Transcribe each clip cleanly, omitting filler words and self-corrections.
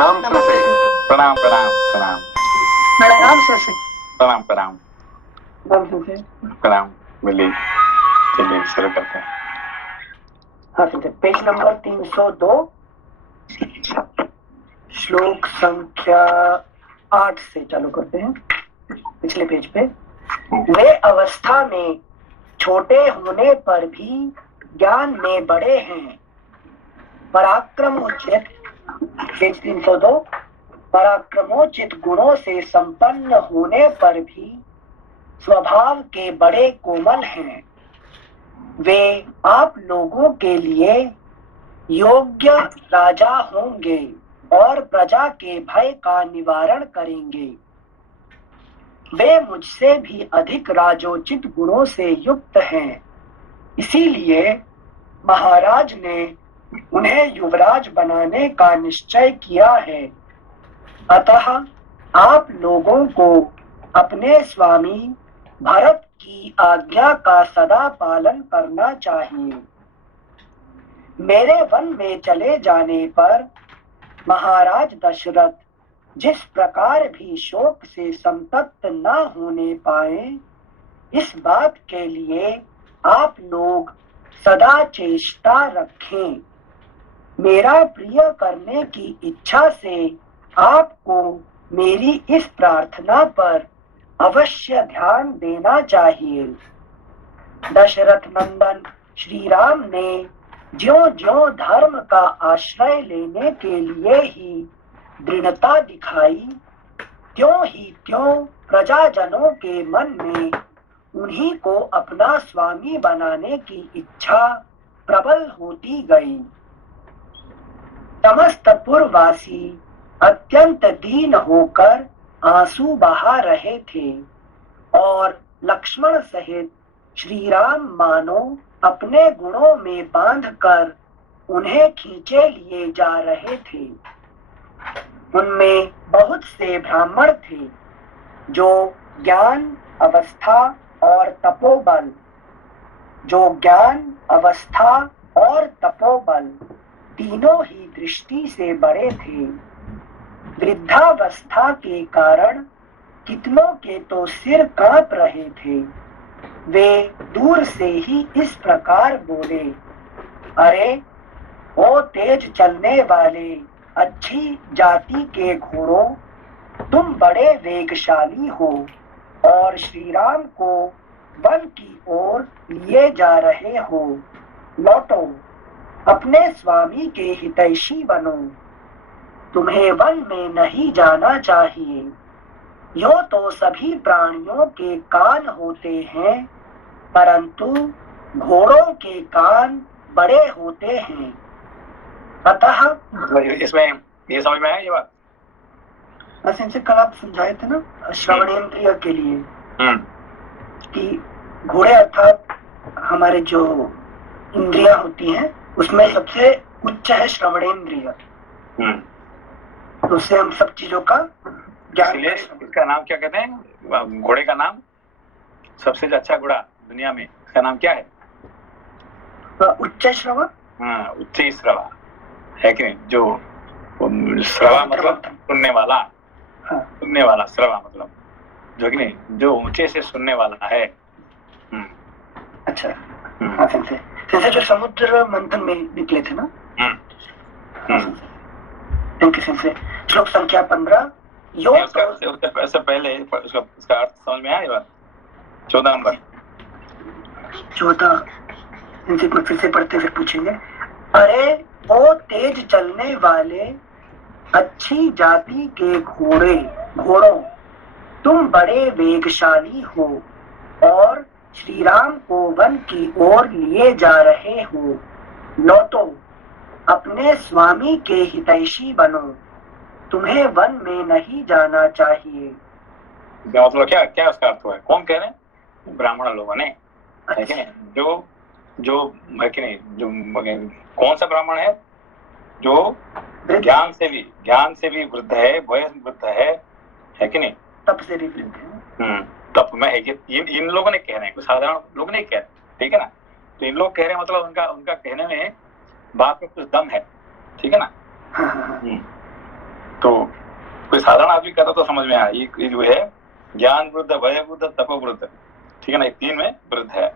प्रणाम सर। प्रणाम प्रणाम प्रणाम प्रणाम सर। प्रणाम प्रणाम सर प्रणाम। बोलिए, चलिए शुरू करते हैं। हाँ सर, पेज नंबर 302, श्लोक संख्या 8 से चालू करते हैं। पिछले पेज पे, वे अवस्था में छोटे होने पर भी ज्ञान में बड़े हैं। पराक्रमोचित, पेज 302, पराक्रमोचित गुणों से संपन्न होने पर भी स्वभाव के बड़े कोमल हैं। वे आप लोगों के लिए योग्य राजा होंगे और प्रजा के भय का निवारण करेंगे। वे मुझसे भी अधिक राजोचित गुणों से युक्त हैं, इसीलिए महाराज ने उन्हें युवराज बनाने का निश्चय किया है। अतः आप लोगों को अपने स्वामी भरत की आज्ञा का सदा पालन करना चाहिए। मेरे वन में चले जाने पर महाराज दशरथ जिस प्रकार भी शोक से संतप्त न होने पाए, इस बात के लिए आप लोग सदा चेष्टा रखें। मेरा प्रिय करने की इच्छा से आपको मेरी इस प्रार्थना पर अवश्य ध्यान देना चाहिए। दशरथ नंदन श्री राम ने ज्यों ज्यों धर्म का आश्रय लेने के लिए ही दृढ़ता दिखाई, त्यों ही त्यों प्रजाजनों के मन में उन्हीं को अपना स्वामी बनाने की इच्छा प्रबल होती गई। समस्तपुरवासी अत्यंत दीन होकर आंसू बहा रहे थे और लक्ष्मण सहित श्री राम मानो अपने गुणों में बांधकर उन्हें खींचे लिए जा रहे थे। उनमें बहुत से ब्राह्मण थे जो ज्ञान अवस्था और तपोबल तीनों ही दृष्टि से बड़े थे। वृद्धावस्था के कारण कितनों के तो सिर कांप रहे थे। वे दूर से ही इस प्रकार बोले, अरे ओ तेज चलने वाले अच्छी जाति के घोड़ों, तुम बड़े वेगशाली हो और श्री राम को वन की ओर लिए जा रहे हो। लौटो, अपने स्वामी के हितैषी बनो। तुम्हें वन में नहीं जाना चाहिए। यो तो सभी प्राणियों के कान होते हैं, परंतु घोड़ों के कान बड़े होते हैं। अतः इसमें ये समझ में आया ये बात? बस इनसे कल आप समझाए थे ना श्रवणेन्द्रिय के लिए कि घोड़े अर्थात हमारे जो इंद्रियां होती हैं उसमें सबसे उच्च है श्रवणेन्द्रिय। तो उससे हम सब चीजों का ज्ञान। इसका नाम क्या कहते हैं? घोड़े का नाम सबसे अच्छा घोड़ा दुनिया में, इसका नाम क्या है? उच्च श्रवा। हाँ, उच्च श्रवा है कि नहीं? जो श्रवा मतलब सुनने वाला। हाँ। सुनने वाला श्रवा मतलब जो कि नहीं, जो ऊंचे से सुनने वाला है। अच्छा, हाँ, जैसे जो समुद्र मंथन में निकले थे ना। श्लोक संख्या 15। उससे पहले उसका अर्थ समझ में आया ये बात? 14 नंबर 14 इनसे फिर से पढ़ते फिर पूछेंगे। अरे वो तेज चलने वाले अच्छी जाति के घोड़ों, तुम बड़े वेगशाली हो और श्री राम को वन की ओर लिए जा रहे हो। लौटो, अपने स्वामी के हितैषी बनो। तुम्हें वन में नहीं जाना चाहिए। मतलब क्या उसका अर्थ हुआ है? कौन कह रहे हैं? ब्राह्मण लोगों ने। अच्छा। जो है कि नहीं, जो कौन सा ब्राह्मण है जो ज्ञान से भी वृद्ध है, वयस वृद्ध है कि नहीं? तप से भी वृद्ध है। तप में है। इन लोगों ने कह रहे हैं, कुछ साधारण लोग नहीं कह रहे, ठीक है ना? तो इन लोग कह रहे हैं, मतलब उनका कहने में बात में कुछ दम है, ठीक है ना? तो कोई साधारण आदमी कहता तो समझ में आया, ये जो है ज्ञान वृद्ध, भय वृद्ध, तप वृद्ध, ठीक है ना, 3 में वृद्ध है,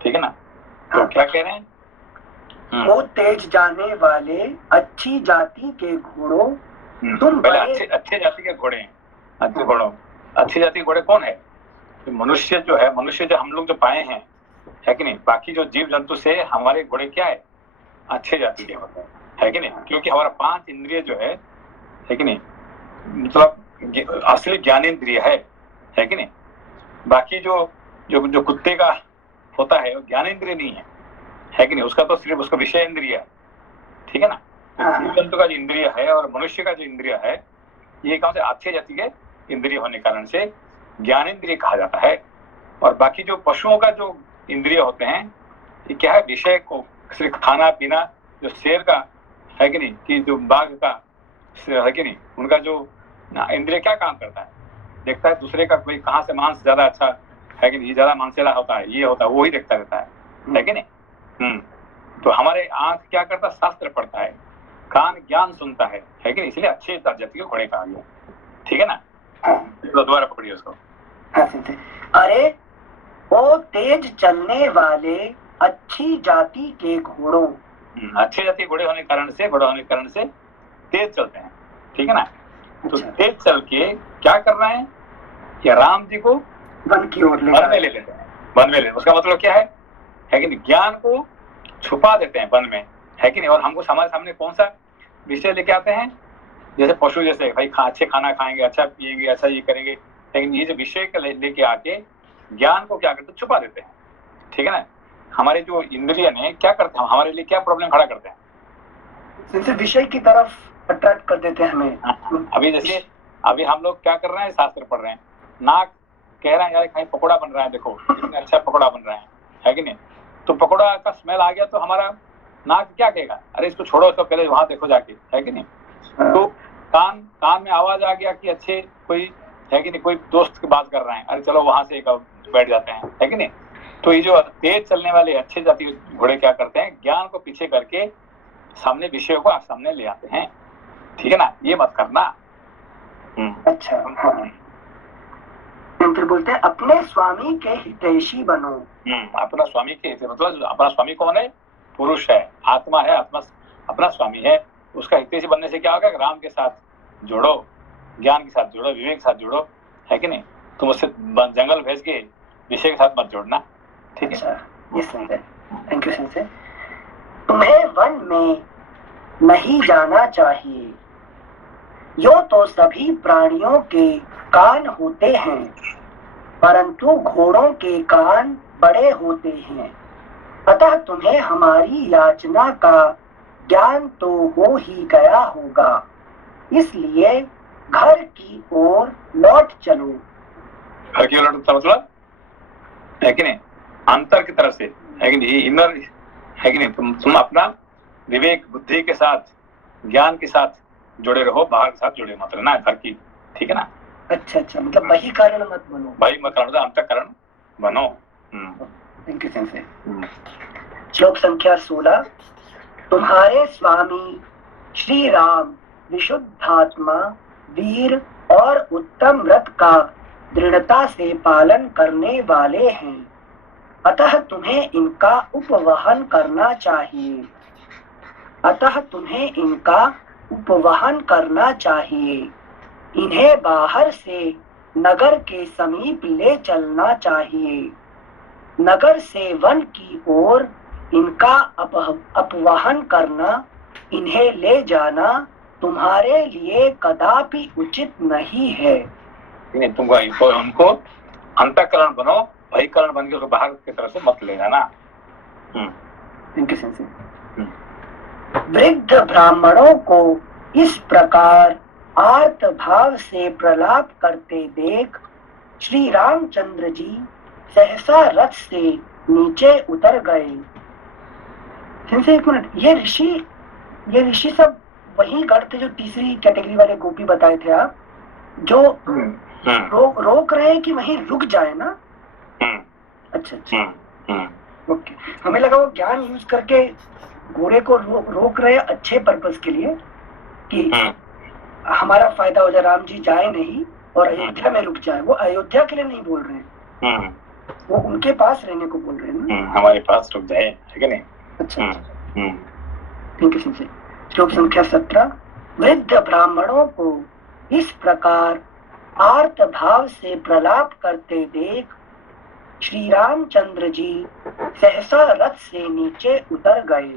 ठीक है ना। तो क्या कह रहे हैं? वो तेज जाने वाले अच्छी जाति के घोड़ों, तुम पहले अच्छे जाति के घोड़े हैं, अच्छे घोड़ों, अच्छी जाति के घोड़े कौन है? तो मनुष्य जो है, मनुष्य जो हम लोग जो पाए हैं, है कि नहीं, बाकी जो जीव जंतु से हमारे घोड़े क्या है? अच्छे जाति के होते हैं, है कि नहीं, क्योंकि हमारा 5 इंद्रिय जो है कि नहीं, मतलब असली ज्ञानेंद्रिय है कि नहीं। बाकी जो जो जो कुत्ते का होता है वो ज्ञानेंद्रिय नहीं है कि नहीं, उसका तो सिर्फ उसका विषय इंद्रिय है, ठीक है ना। जीव जंतु का जो इंद्रिय है और मनुष्य का जो इंद्रिय है, ये कौन से? अच्छे जाति के इंद्रिय होने के कारण से ज्ञानेंद्रिय कहा जाता है। और बाकी जो पशुओं का जो इंद्रिय होते हैं, ये क्या है? विषय को सिर्फ खाना पीना, जो शेर का है कि नहीं, कि जो बाघ का है कि नहीं, उनका जो इंद्रिय क्या काम करता है? देखता है दूसरे का कोई कहाँ से मांस ज्यादा अच्छा है कि नहीं, ज्यादा मांसेला होता है, ये होता है, वो ही देखता रहता है कि नहीं। तो हमारे आंख क्या करता है? शास्त्र पढ़ता है, कान ज्ञान सुनता है कि नहीं, इसलिए अच्छे जाति के घोड़े कहा गया, ठीक है ना। तो दोबारा पढ़िए उसको। अरे वो तेज चलने वाले अच्छी जाति के घोड़ों, अच्छे जाति के घोड़े होने के कारण से, बड़ा होने के कारण से तेज चलते हैं, ठीक है ना। तो तेज चल के क्या कर रहे हैं? कि राम जी को वन की ओर वन में ले लेते हैं, वन में ले। उसका मतलब क्या है कि नहीं, ज्ञान को छुपा देते हैं वन में, है कि नहीं। और हमको हमारे सामने कौन सा विषय लेके आते हैं? जैसे पशु, जैसे भाई अच्छे खाना खाएंगे, अच्छा पिएंगे, अच्छा ये करेंगे, लेकिन ये जो विषय लेके आके ज्ञान को क्या करते? छुपा देते हैं, ठीक है ना। हमारे जो इंद्रिय ने क्या करते हैं, हमारे लिए क्या प्रॉब्लम खड़ा करते हैं? विषय की तरफ अट्रैक्ट कर देते हैं हमें। अभी जैसे अभी हम लोग क्या कर रहे हैं? शास्त्र पढ़ रहे हैं, नाक कह रहे हैं यार कहीं पकौड़ा बन रहा है, देखो कितना अच्छा पकौड़ा बन रहा है कि नहीं। तो पकौड़ा का स्मेल आ गया तो हमारा नाक क्या कहेगा? अरे इसको छोड़ो, इसको पहले वहां देखो जाके, है कि नहीं। तो कान में आवाज आ गया कि अच्छे कोई है कि नहीं, कोई दोस्त की बात कर रहे हैं, अरे चलो वहां से बैठ जाते हैं, है कि नहीं। तो ये जो तेज चलने वाले अच्छे जाति घोड़े क्या करते हैं? ज्ञान को पीछे करके सामने विषयों को आप सामने ले आते हैं, ठीक है ना। ये मत करना। अच्छा, हाँ। फिर बोलते हैं अपने स्वामी के हितैषी बनो। अपना स्वामी के हित, मतलब अपना स्वामी कौन है? पुरुष है, आत्मा है, आत्मा अपना स्वामी है। उसका हितैषी बनने से क्या होगा? राम के साथ जोड़ो, ज्ञान के साथ जोड़ो, विवेक के साथ जोड़ो, है कि नहीं। तुम उससे जंगल भेज के विषय के साथ मत जोड़ना, ठीक है। Thank you sir. तुम्हें वन में नहीं जाना चाहिए, यो तो सभी प्राणियों के कान होते हैं, परंतु घोड़ों के कान बड़े होते हैं, अतः तुम्हें हमारी याचना का ज्ञान तो हो ही गया होगा, इसलिए घर की ओर लौट चलो। घर की ओर मतलब है कि नहीं, अंतर की तरफ से, है कि नहीं, इनर, है कि नहीं। तुम अपना विवेक बुद्धि के साथ, ज्ञान के साथ जुड़े रहो, बाहर के साथ जुड़े मत रहना, घर की, ठीक है ना। अच्छा, मतलब वही कारण मत बनो, वही मत कारण, अंतःकरण बनो। Thank you sensei. श्लोक संख्या 16। तुम्हारे स्वामी श्री राम विशुद्धात्मा, वीर और उत्तम व्रत का दृढ़ता से पालन करने वाले हैं, अतः तुम्हें इनका उपवहन करना चाहिए, अतः तुम्हें इनका उपवहन करना चाहिए। इन्हें बाहर से नगर के समीप ले चलना चाहिए, नगर से वन की ओर इनका अपवहन करना, इन्हें ले जाना तुम्हारे लिए कदापि उचित नहीं है। तुमको उनको अंतःकरण बनो, बहिकरण बन के उसको बाहर की तरफ से मत ले जाना। वृद्ध ब्राह्मणों को इस प्रकार आर्त भाव से प्रलाप करते देख श्री रामचंद्र जी सहसा रथ से नीचे उतर गए। एक मिनट, ये ऋषि सब वही गढ़ थे जो तीसरी कैटेगरी वाले गोपी बताए थे आप, जो रोक रहे हैं कि वहीं रुक जाए ना। अच्छा, ओके। हमें लगा वो ज्ञान यूज करके घोड़े को रोक रहे हैं अच्छे पर्पस के लिए, कि हमारा फायदा हो जाए, राम जी जाए नहीं और अयोध्या में रुक जाए। वो अयोध्या के लिए नहीं बोल रहे हैं, वो उनके पास रहने को बोल रहे हैं ना, हमारे पास रुक जाए, है कि नहीं? अच्छा, ठीक है समझे। श्लोक संख्या 17। वृद्ध ब्राह्मणों को इस प्रकार आर्त भाव से प्रलाप करते देख श्री रामचंद्र जी सहसा रथ से नीचे उतर गए।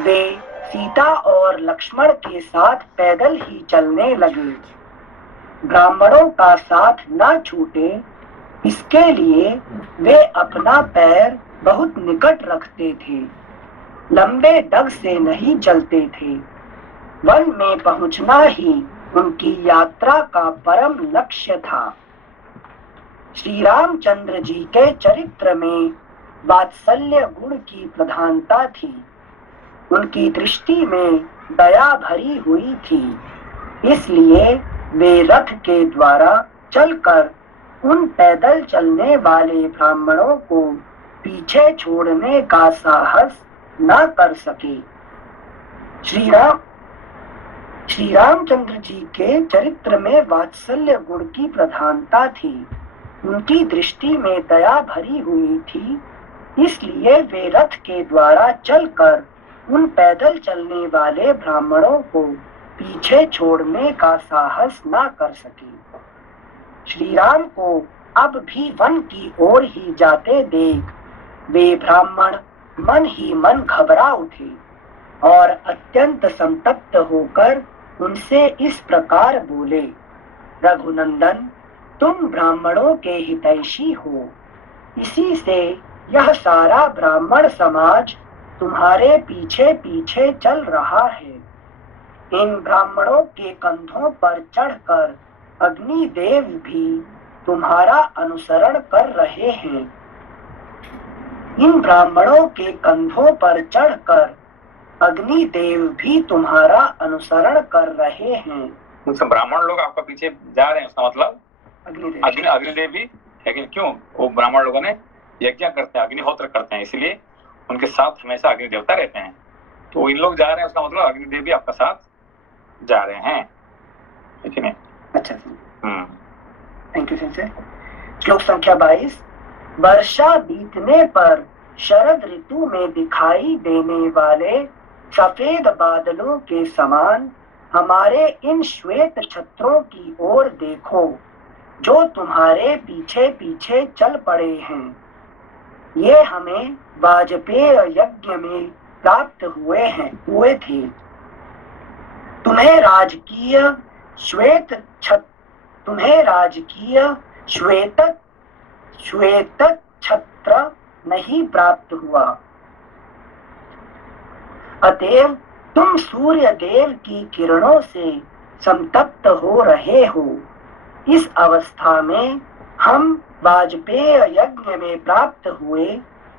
वे सीता और लक्ष्मण के साथ पैदल ही चलने लगे। ब्राह्मणों का साथ न छूटे इसके लिए वे अपना पैर बहुत निकट रखते थे, लंबे डग से नहीं चलते थे। वन में पहुंचना ही उनकी यात्रा का परम लक्ष्य था। श्री रामचंद्र जी के चरित्र में वात्सल्य गुण की प्रधानता थी। उनकी दृष्टि में दया भरी हुई थी, इसलिए वे रथ के द्वारा चलकर उन पैदल चलने वाले ब्राह्मणों को पीछे छोड़ने का साहस न कर सके। श्री रामचंद्र जी के चरित्र में वात्सल्य गुण की प्रधानता थी। उनकी दृष्टि में दया भरी हुई थी, इसलिए वे रथ के द्वारा चलकर उन पैदल चलने वाले ब्राह्मणों को पीछे छोड़ने का साहस न कर सके। श्री राम को अब भी वन की ओर ही जाते देख वे ब्राह्मण मन ही मन घबरा उठे और अत्यंत संतप्त होकर उनसे इस प्रकार बोले, रघुनंदन, तुम ब्राह्मणों के हितैषी हो, इसी से यह सारा ब्राह्मण समाज तुम्हारे पीछे पीछे चल रहा है। इन ब्राह्मणों के कंधों पर चढ़कर अग्निदेव भी तुम्हारा अनुसरण कर रहे हैं। इन ब्राह्मणों के कंधों पर चढ़कर अग्निदेव भी तुम्हारा अनुसरण कर रहे हैं। ब्राह्मण लोग आपका पीछे जा रहे हैं, उसका मतलब अग्निदेव भी है कि क्यों? वो ब्राह्मण लोगों ने यज्ञ करते हैं, अग्निहोत्र करते हैं, इसलिए उनके साथ हमेशा अग्नि देवता रहते हैं। तो इन लोग जा रहे हैं, उसका मतलब अग्निदेव भी आपका साथ जा रहे हैं, ठीक है? अच्छा, थैंक यू सर। श्लोक संख्या 22। वर्षा बीतने पर शरद ऋतु में दिखाई देने वाले सफेद बादलों के समान हमारे इन श्वेत छत्रों की ओर देखो, जो तुम्हारे पीछे पीछे चल पड़े हैं। ये हमें वाजपेय यज्ञ में प्राप्त हुए थे। तुम्हें राजकीय श्वेत छत्र नहीं प्राप्त हुआ, अतएव तुम सूर्य देव की किरणों से संतप्त हो रहे हो। इस अवस्था में हम वाजपेय यज्ञ में प्राप्त हुए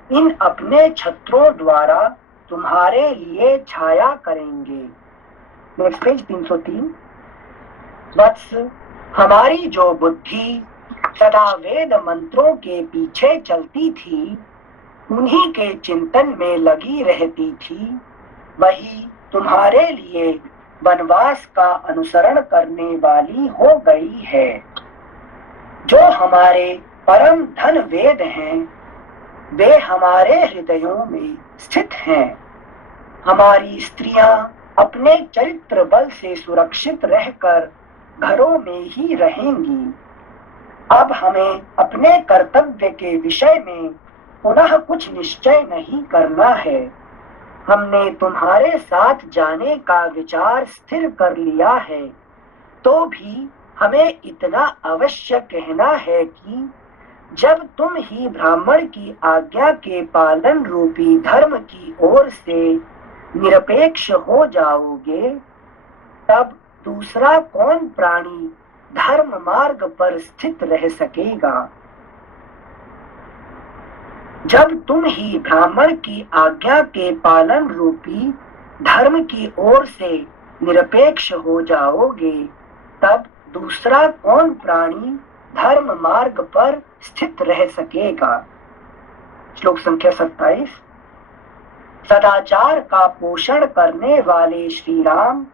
इन अपने छत्रों द्वारा तुम्हारे लिए छाया करेंगे। Next page 303। वत्स, हमारी जो बुद्धि सदा वेद मंत्रों के पीछे चलती थी, उन्हीं के चिंतन में लगी रहती थी, वही तुम्हारे लिए वनवास का अनुसरण करने वाली हो गई है। जो हमारे परम धन वेद हैं, वे हमारे हृदयों में स्थित हैं। हमारी स्त्रियां अपने चरित्र बल से सुरक्षित रहकर घरों में ही रहेंगी। अब हमें अपने कर्तव्य के विषय में पुनः कुछ निश्चय नहीं करना है। हमने तुम्हारे साथ जाने का विचार स्थिर कर लिया है, तो भी हमें इतना अवश्य कहना है कि जब तुम ही ब्राह्मण की आज्ञा के पालन रूपी धर्म की ओर से निरपेक्ष हो जाओगे, तब दूसरा कौन प्राणी धर्म मार्ग पर स्थित रह सकेगा। जब तुम ही ब्राह्मण की आज्ञा के पालन रूपी धर्म की ओर से निरपेक्ष हो जाओगे, तब दूसरा कौन प्राणी धर्म मार्ग पर स्थित रह सकेगा। श्लोक संख्या 27। सदाचार का पोषण करने वाले श्री राम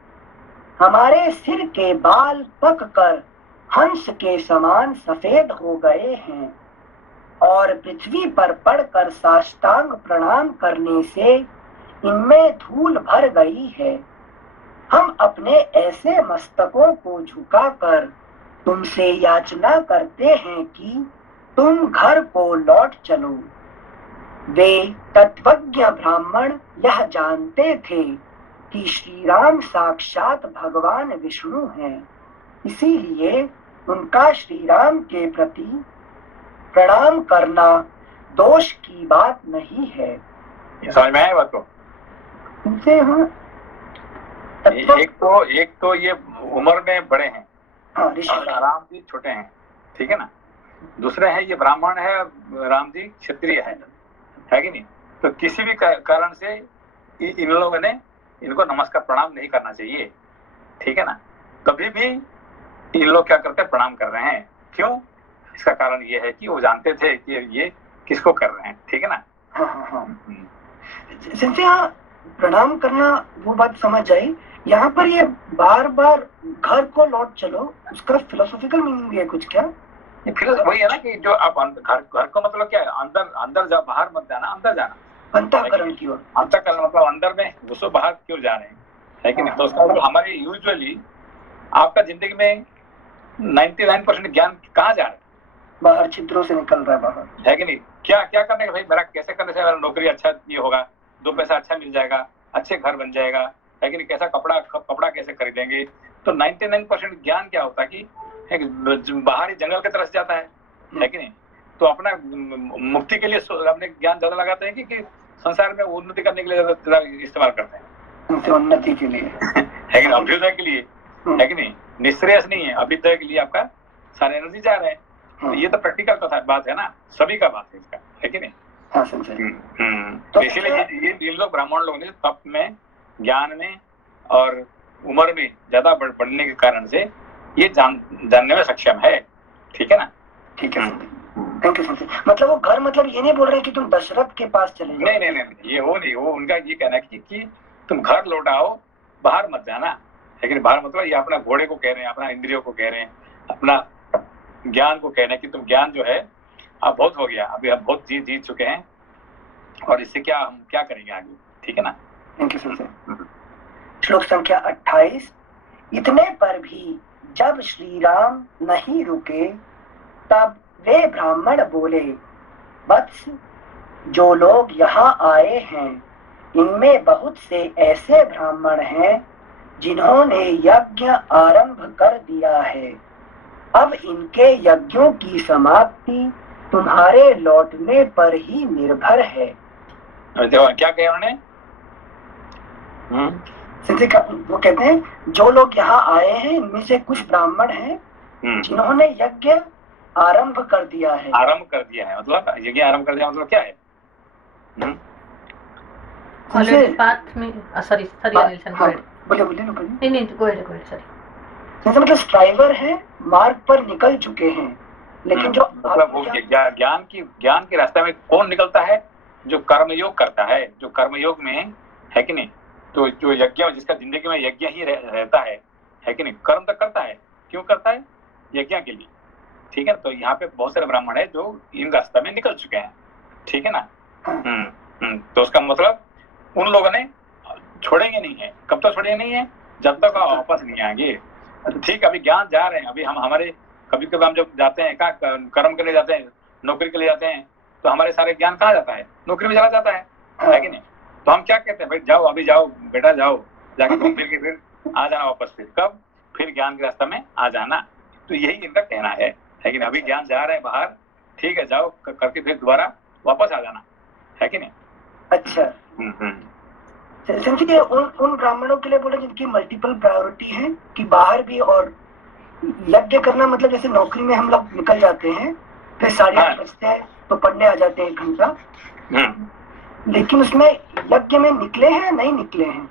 हमारे सिर के बाल पक कर हंस के समान सफेद हो गए हैं और पृथ्वी पर पड़कर साष्टांग प्रणाम करने से इनमें धूल भर गई है। हम अपने ऐसे मस्तकों को झुकाकर तुमसे याचना करते हैं कि तुम घर को लौट चलो। वे तत्वज्ञ ब्राह्मण यह जानते थे कि श्री राम साक्षात भगवान विष्णु हैं, इसीलिए उनका श्री राम के प्रति प्रणाम करना दोष की बात नहीं है। ये समझ में आया बात को? इनसे हम एक तो ये उम्र में बड़े हैं, हाँ, ऋषि राम जी छोटे हैं, ठीक है ना। दूसरे हैं ये ब्राह्मण है, राम जी क्षत्रिय है कि नहीं। तो किसी भी कारण से इन लोगों ने इनको नमस्कार प्रणाम नहीं करना चाहिए, ठीक है ना। कभी भी इन लोग क्या करते हैं, प्रणाम कर रहे हैं। क्यों? इसका कारण ये है कि वो जानते थे कि ये किसको कर रहे हैं, ठीक है ना। हाँ हाँ हाँ। संजय, हाँ, प्रणाम करना वो बात समझ आई। यहाँ पर ये बार बार घर को लौट चलो, उसका फिलोसॉफिकल मीनिंग है कुछ क्या? ये फिलोसॉफी वही है ना कि जो आप घर को मतलब क्या है, अंदर जा, बाहर मत जाना, अंदर जाना, अंतःकरण की ओर। अंतःकरण मतलब अंदर में घुसो, बाहर क्यों जा रहे हैं, है कि नहीं। तो उसका मतलब हमारे यूजुअली आपका जिंदगी में 99% ज्ञान कहाँ जा रहा है? बाहर छिद्रों से निकल रहा है बाहर, है कि नहीं। क्या क्या करने का भाई, मेरा कैसे करने से मेरा नौकरी अच्छा ये होगा, 2 पैसा अच्छा मिल जाएगा, अच्छे घर बन जाएगा, है कि नहीं। कैसा कपड़ा कैसे खरीदेंगे। तो 99% ज्ञान क्या होता है कि बाहरी जंगल की तरफ जाता है कि नहीं। तो अपना मुक्ति के लिए अपने ज्ञान ज्यादा लगाते हैं कि संसार में उन्नति करने के लिए ज्यादा इस्तेमाल करते हैं, उन्नति के लिए है कि नहीं, अभ्युदय के लिए, है कि नहीं। निश्रेयस नहीं है, अभ्युदय के लिए आपका सारे एनर्जी जा रहे हैं। तो ये तो प्रैक्टिकल कथा बात है ना, सभी का बात है इसका, है कि नहीं। तो इसीलिए ये लोग ब्राह्मण लोग ने तप में, ज्ञान में और उम्र में ज्यादा बढ़ने के कारण से ये जानने में सक्षम है, ठीक है ना। ठीक है, थैंक यू संजय। मतलब वो घर मतलब ये नहीं बोल रहे कि तुम दशरथ के पास चले जाओ। नहीं, ये वो नहीं, वो उनका ये कहना है कि तुम घर लौट आओ, बाहर मत जाना। लेकिन बाहर मतलब ये अपना घोड़े को कह रहे हैं, अपना इंद्रियों को कह रहे हैं, अपना ज्ञान को कह रहे हैं कि तुम ज्ञान जो है अब बहुत हो गया, अभी हम बहुत जीत चुके हैं और इससे क्या हम क्या करेंगे आगे, ठीक है ना। Thank you Sanjay. श्लोक संख्या 28। इतने पर भी जब श्री राम नहीं रुके तब वे ब्राह्मण बोले, वत्स, जो लोग यहाँ आए हैं इनमें बहुत से ऐसे ब्राह्मण हैं जिन्होंने यज्ञ आरंभ कर दिया है। अब इनके यज्ञों की समाप्ति तुम्हारे लौटने पर ही निर्भर है। क्या कहे उन्होंने? वो कहते हैं जो लोग यहाँ आए हैं इनमें से कुछ ब्राह्मण हैं जिन्होंने यज्ञ आरंभ कर दिया है। आरंभ कर दिया है मतलब यज्ञ आरंभ कर दिया मतलब क्या है? पाथ में सॉरी बोले ना नहीं गो अहेड सॉरी। मतलब स्ट्राइवर है, मार्ग पर निकल चुके हैं, लेकिन जो मतलब वो ज्ञान के रास्ते में कौन निकलता है? जो कर्मयोग करता है, जो कर्मयोग में है कि नहीं। तो जो यज्ञ, जिसका जिंदगी में यज्ञ ही रहता है कि नहीं, कर्म तक करता है। क्यों करता है? यज्ञ के लिए, ठीक है। तो यहाँ पे बहुत सारे ब्राह्मण है जो इन रास्ते में निकल चुके हैं, ठीक है ना। तो उसका मतलब उन लोगों ने छोड़ेंगे नहीं है। कब तक छोड़ेंगे नहीं है? जब तक वापस नहीं आएंगे। ठीक, अभी ज्ञान जा रहे हैं, अभी हम हमारे कभी कभी हम जब जाते हैं कहाँ कर्म के लिए जाते हैं, नौकरी के लिए जाते हैं, तो हमारे सारे ज्ञान कहाँ जाता है? नौकरी में चला जाता है कि नहीं। तो हम क्या कहते हैं, भाई जाओ, अभी जाओ बेटा, जाओ जाके घूम फिर के फिर आ जाना वापस। फिर कब? फिर ज्ञान के रास्ते में आ जाना। तो यही इनका कहना है कि नहीं, अभी ज्ञान जा रहे हैं बाहर, ठीक है, जाओ करके फिर दोबारा वापस आ जाना, है कि नहीं। अच्छा, उन ब्राह्मणों के लिए बोले जिनकी मल्टीपल प्रायोरिटी है कि बाहर भी और यज्ञ करना, मतलब जैसे नौकरी में हम लोग निकल जाते हैं, फिर 8:30 बजते हैं तो पढ़ने आ जाते हैं 1 घंटा, लेकिन उसमें यज्ञ में निकले हैं नहीं निकले हैं।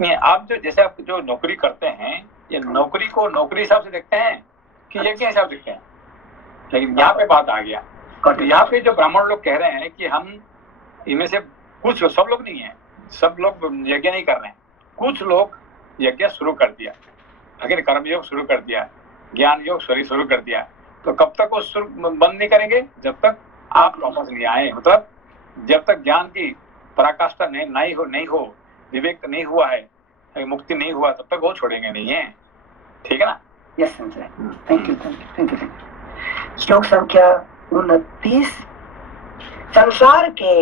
नहीं, आप जैसे आप जो नौकरी करते हैं, ये नौकरी को नौकरी हिसाब से देखते हैं कि यज्ञ हिसाब से देखते हैं। लेकिन यहाँ पे बात आ गया, तो यहाँ पे जो ब्राह्मण लोग कह रहे हैं कि हम इनमें से कुछ, सब लोग नहीं है, सब लोग यज्ञ नहीं कर रहे हैं, कुछ लोग यज्ञ शुरू कर दिया। आखिर कर्म योग शुरू कर दिया, ज्ञान योग शुरू कर दिया, तो कब तक वो बंद नहीं करेंगे? जब तक आप वापस नहीं आए, मतलब जब तक ज्ञान की पराकाष्ठा नहीं हो, विवेक नहीं हुआ है, मुक्ति नहीं हुआ, तब तक वो छोड़ेंगे नहीं है। ठीक है ना? Yes Sanjay, thank you thank you. श्लोक संख्या 29। संसार के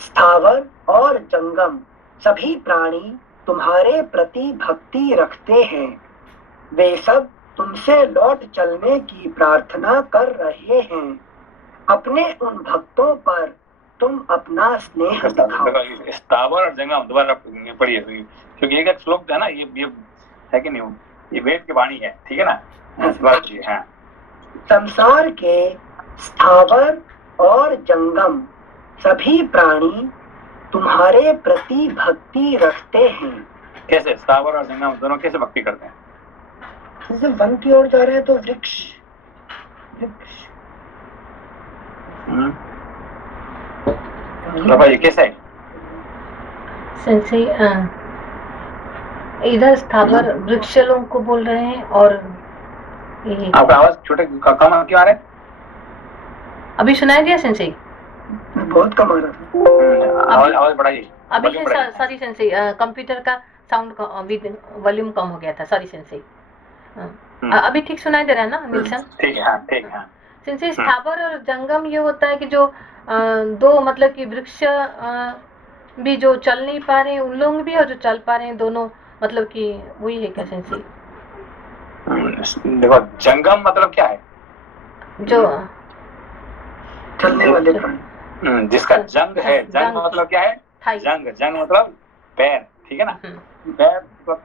स्थावर और जंगम सभी प्राणी तुम्हारे प्रति भक्ति रखते हैं, वे सब तुमसे लौट चलने की प्रार्थना कर रहे हैं, अपने उन भक्तों पर तुम अपना स्नेह दिखाओ। स्थावर और जंगम दोबारा पढ़िए, क्योंकि एक श्लोक जो है ना, ये है कि नहीं, ये वेद की वाणी है। ठीक है ना? हाँ। संसार के स्थावर और जंगम सभी प्राणी तुम्हारे प्रति भक्ति रखते हैं। कैसे स्थावर और जंगम दोनों कैसे भक्ति करते हैं? जैसे वन की ओर जा रहे हैं तो वृक्ष ये कैसे है? सेंसी इधर स्थावर वृक्षलों को बोल रहे हैं, और ये आपका आवाज छोटे कम क्यों आ रहा है? अभी सुनाई दिया सेंसी? बहुत कम आ रहा था। आवाज बढ़ाइए। अभी सॉरी सेंसी, कंप्यूटर का साउंड वॉल्यूम कम हो गया था। सॉरी सेंसी, अभी ठीक सुनाई दे रहा है ना निल्सन? ठीक है, ठीक है। सेंसी, स्थावर और जंगम ये होता है कि जो दो, मतलब कि वृक्ष भी जो चल नहीं पा रहे हैं उन लोग भी, और जो चल पा रहे हैं दोनों, मतलब कि वही है क्या सेंसी? देखो, जंगम मतलब क्या है? जो चलने वाले प्राणी, जिसका जंग है। जंग मतलब क्या है? जंग मतलब पैर। ठीक है ना? पैर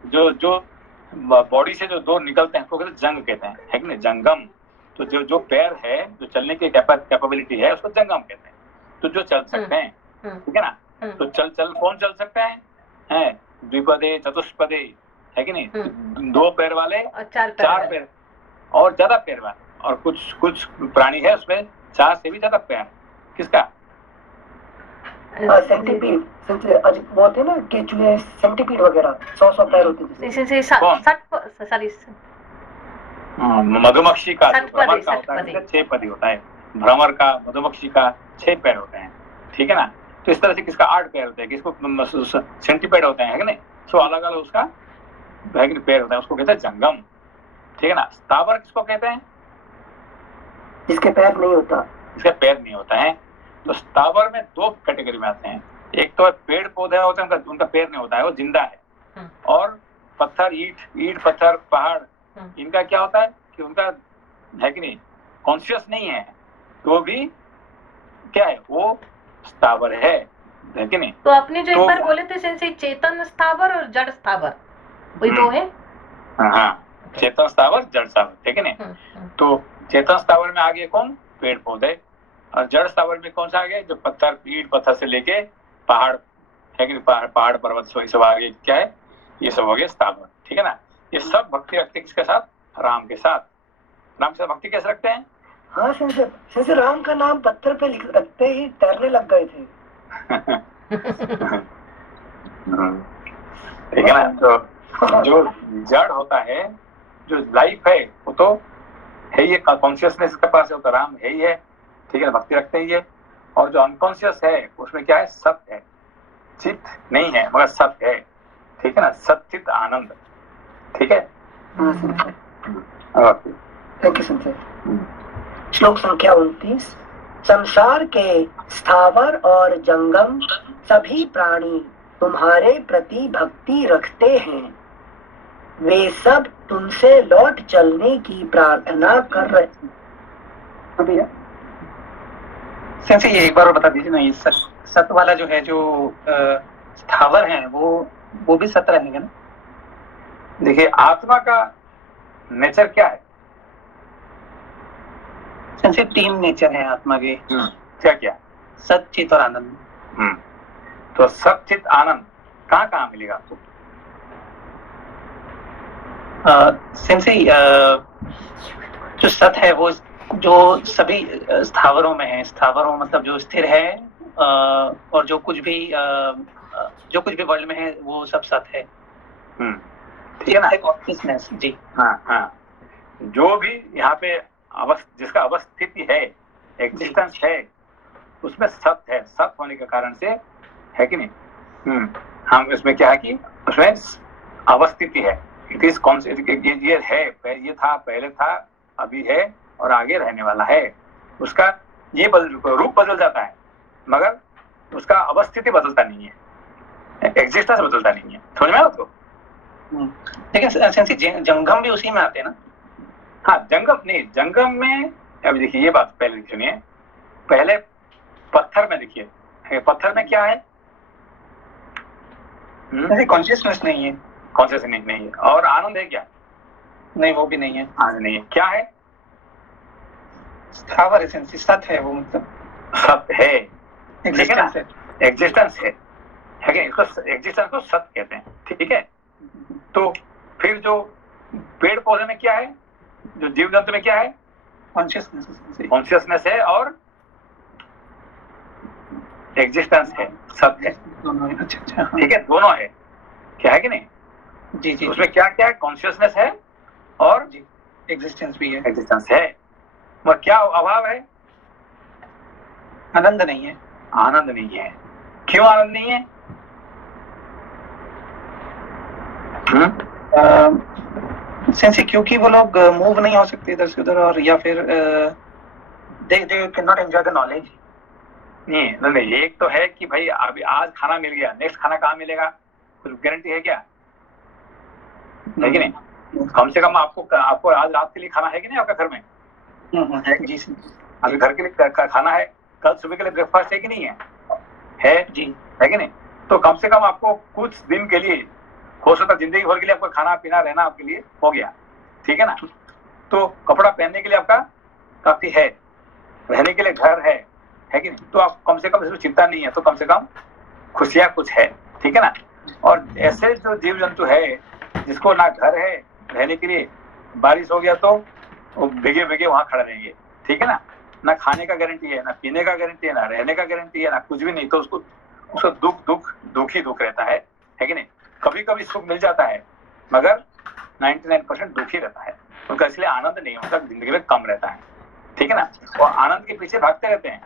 जो बॉडी से जो दो निकलते हैं उसको कहते हैं जंग, कहते हैं, है कि नहीं? जंगम। तो जो पैर है, जो चलने की कैपेबिलिटी है, उसको जंगम कहते हैं। तो जो चल सकते हैं, ठीक है ना? तो चल कौन चल सकते हैं? द्विपदे, चतुष्पदे, है कि नहीं? 2 पैर वाले, 4 पैर और ज्यादा पैर वाले, और कुछ प्राणी है उसमें 4 से भी ज्यादा पैर। किसका? सेंटीपीड, वो थे ना केचुए, सेंटीपीड वगैरह 100 पैर होते हैं। मधुमक्खी का भ्रमर का होता है 6 पदी होता है। भ्रमर का, मधुमक्खी का 6 पैर होते हैं। ठीक है ना? तो इस तरह से किसका 8 पैर होते हैं, किसको सेंटीपेड होते हैं, है कि नहीं? सो अलग अलग उसका पैर होता है, उसको कहते हैं जंगम। ठीक है ना? स्थावर किसको कहते हैं? जिसके पैर नहीं होता, इसका पैर नहीं होता है। तो स्थावर में 2 कैटेगरी में आते हैं। एक तो पेड़ पौधे होते हैं, उनका पैर नहीं होता है, वो जिंदा है। और पत्थर, ईट पत्थर, पहाड़, इनका क्या होता है कि उनका, है कि नहीं, कॉन्शियस नहीं है, तो वो भी क्या है? वो स्थावर है कि नहीं? तो आपने जो एक बार बोले थे सेंसी, चेतन स्थावर और जड़ स्थावर, वही 2 है? हाँ, चेतन स्थावर, जड़ स्थावर, ठीक है नहीं? तो चेतन स्थावर में आ गए कौन? पेड़ पौधे। और जड़ स्थावर में कौन सा आ गया? जो पत्थर, ईट पत्थर से लेके पहाड़, है कि पहाड़ पर्वत, सब आगे क्या है? ये सब हो गए स्थावर। ठीक है ना? ये सब भक्ति रखते किसके साथ? राम के साथ। राम के साथ भक्ति कैसे रखते हैं? हाँ जैसे राम का नाम पत्थर पे रखते ही तैरने लग गए थे। ठीक है ना? तो जो जड़ होता है, जो लाइफ है, वो तो है, ये कॉन्शियसनेस के पास है, वो तो राम है ही है। ठीक है? भक्ति रखते ही है। और जो अनकॉन्शियस है, उसमें क्या है? सत्य है, चित्त नहीं है, मगर सत्य है। ठीक है ना? सच्चित आनंद। ठीक है? Thank you Sanjay. श्लोक संख्या 29। संसार के स्थावर और जंगम सभी प्राणी तुम्हारे प्रति भक्ति रखते हैं, वे सब तुमसे लौट चलने की प्रार्थना कर रहे हैं। सेंसी, ये एक बार और बता दीजिए ना, ये सत वाला जो है, जो स्थावर है, वो भी सत रहेंगे ना? देखिए, आत्मा का नेचर क्या है? सेंसी, 3 नेचर है आत्मा के। क्या? सत, चित और आनंद। तो सत, चित, आनंद कहाँ मिलेगा आपको? सेंसी, जो सत है वो जो सभी स्थावरों में है। स्थावरों मतलब जो स्थिर है, और जो कुछ भी वर्ल्ड में है, वो सब सत है। ठीक है ना? कॉन्शियसनेस, जी हाँ हाँ, जो भी यहाँ पे जिसका अवस्थिति है, एग्जिस्टेंस है, उसमें सत है। सत होने के कारण से, है कि नहीं, हम इसमें क्या है कि उसमें अवस्थिति है। इट इज ये है, ये था, पहले था, अभी है और आगे रहने वाला है। उसका ये रूप बदल जाता है, मगर उसका अवस्थिति बदलता नहीं है, एग्जिस्टेंस बदलता नहीं है। समझ में आया आपको? लेकिन सेंसी जंगम भी उसी में आते हैं ना? हाँ, जंगम नहीं, जंगम में अब देखिए, ये बात पहले सुनिए। पहले पत्थर में देखिए, पत्थर में क्या है? कॉन्शियसनेस नहीं है, कॉन्शियसनेस नहीं है। और आनंद है क्या? नहीं, वो भी नहीं है। आनंद नहीं है। क्या है? स्थावर है सेंसी, सत है वो, मतलब सत है, एग्जिस्टेंस है, एग्जिस्टेंस है कि इसको एग्जिस्टेंस को सत कहते हैं। ठीक है, तो फिर जो पेड़ पौधे में क्या है, जो जीव जंतु में क्या है? कॉन्शियसनेस, कॉन्शियसनेस है और एग्जिस्टेंस है, सत है। दोनों है। अच्छा, ठीक है, दोनों है, क्या है कि नहीं? जी जी, उसमें क्या क्या है? कॉन्शियसनेस है और जी, एग्जिस्टेंस भी है, एग्जिस्टेंस है। मगर क्या अभाव है? आनंद नहीं है। आनंद नहीं है। क्यों आनंद नहीं है? सेंसी क्योंकि वो लोग मूव नहीं हो सकते इधर से उधर, और या फिर they can not enjoy the knowledge. नहीं, एक तो है कि भाई अभी आज खाना मिल गया, नेक्स्ट खाना कहाँ मिलेगा, कुछ गारंटी है क्या? है कि नहीं? कम से कम आपको आज रात के लिए खाना है कि नहीं आपका घर में? जी अभी घर के लिए खाना है, कल सुबह के लिए ब्रेकफास्ट है कि नहीं है जी, है कि नहीं? तो कम से कम आपको कुछ दिन के लिए, हो सकता जिंदगी भर के लिए आपको खाना पीना रहना आपके लिए हो गया, ठीक है ना? तो कपड़ा पहनने के लिए आपका काफी है, रहने के लिए घर है कि नहीं? तो आप कम से कम इसमें चिंता नहीं है, तो कम से कम खुशियां कुछ है, ठीक है ना? और ऐसे जो जीव जंतु है जिसको ना घर है रहने के लिए, बारिश हो गया तो वो भीगे भीगे वहां खड़े रहेंगे, ठीक है ना खाने का गारंटी है, ना पीने का गारंटी है, ना रहने का गारंटी है, ना कुछ भी नहीं, तो उसको दुख ही दुख रहता है कि नहीं? कभी कभी सुख मिल जाता है, मगर 99% दुख ही रहता है उनका, इसलिए आनंद नहीं होता, जिंदगी में कम रहता है, ठीक है ना? और आनंद के पीछे भागते रहते हैं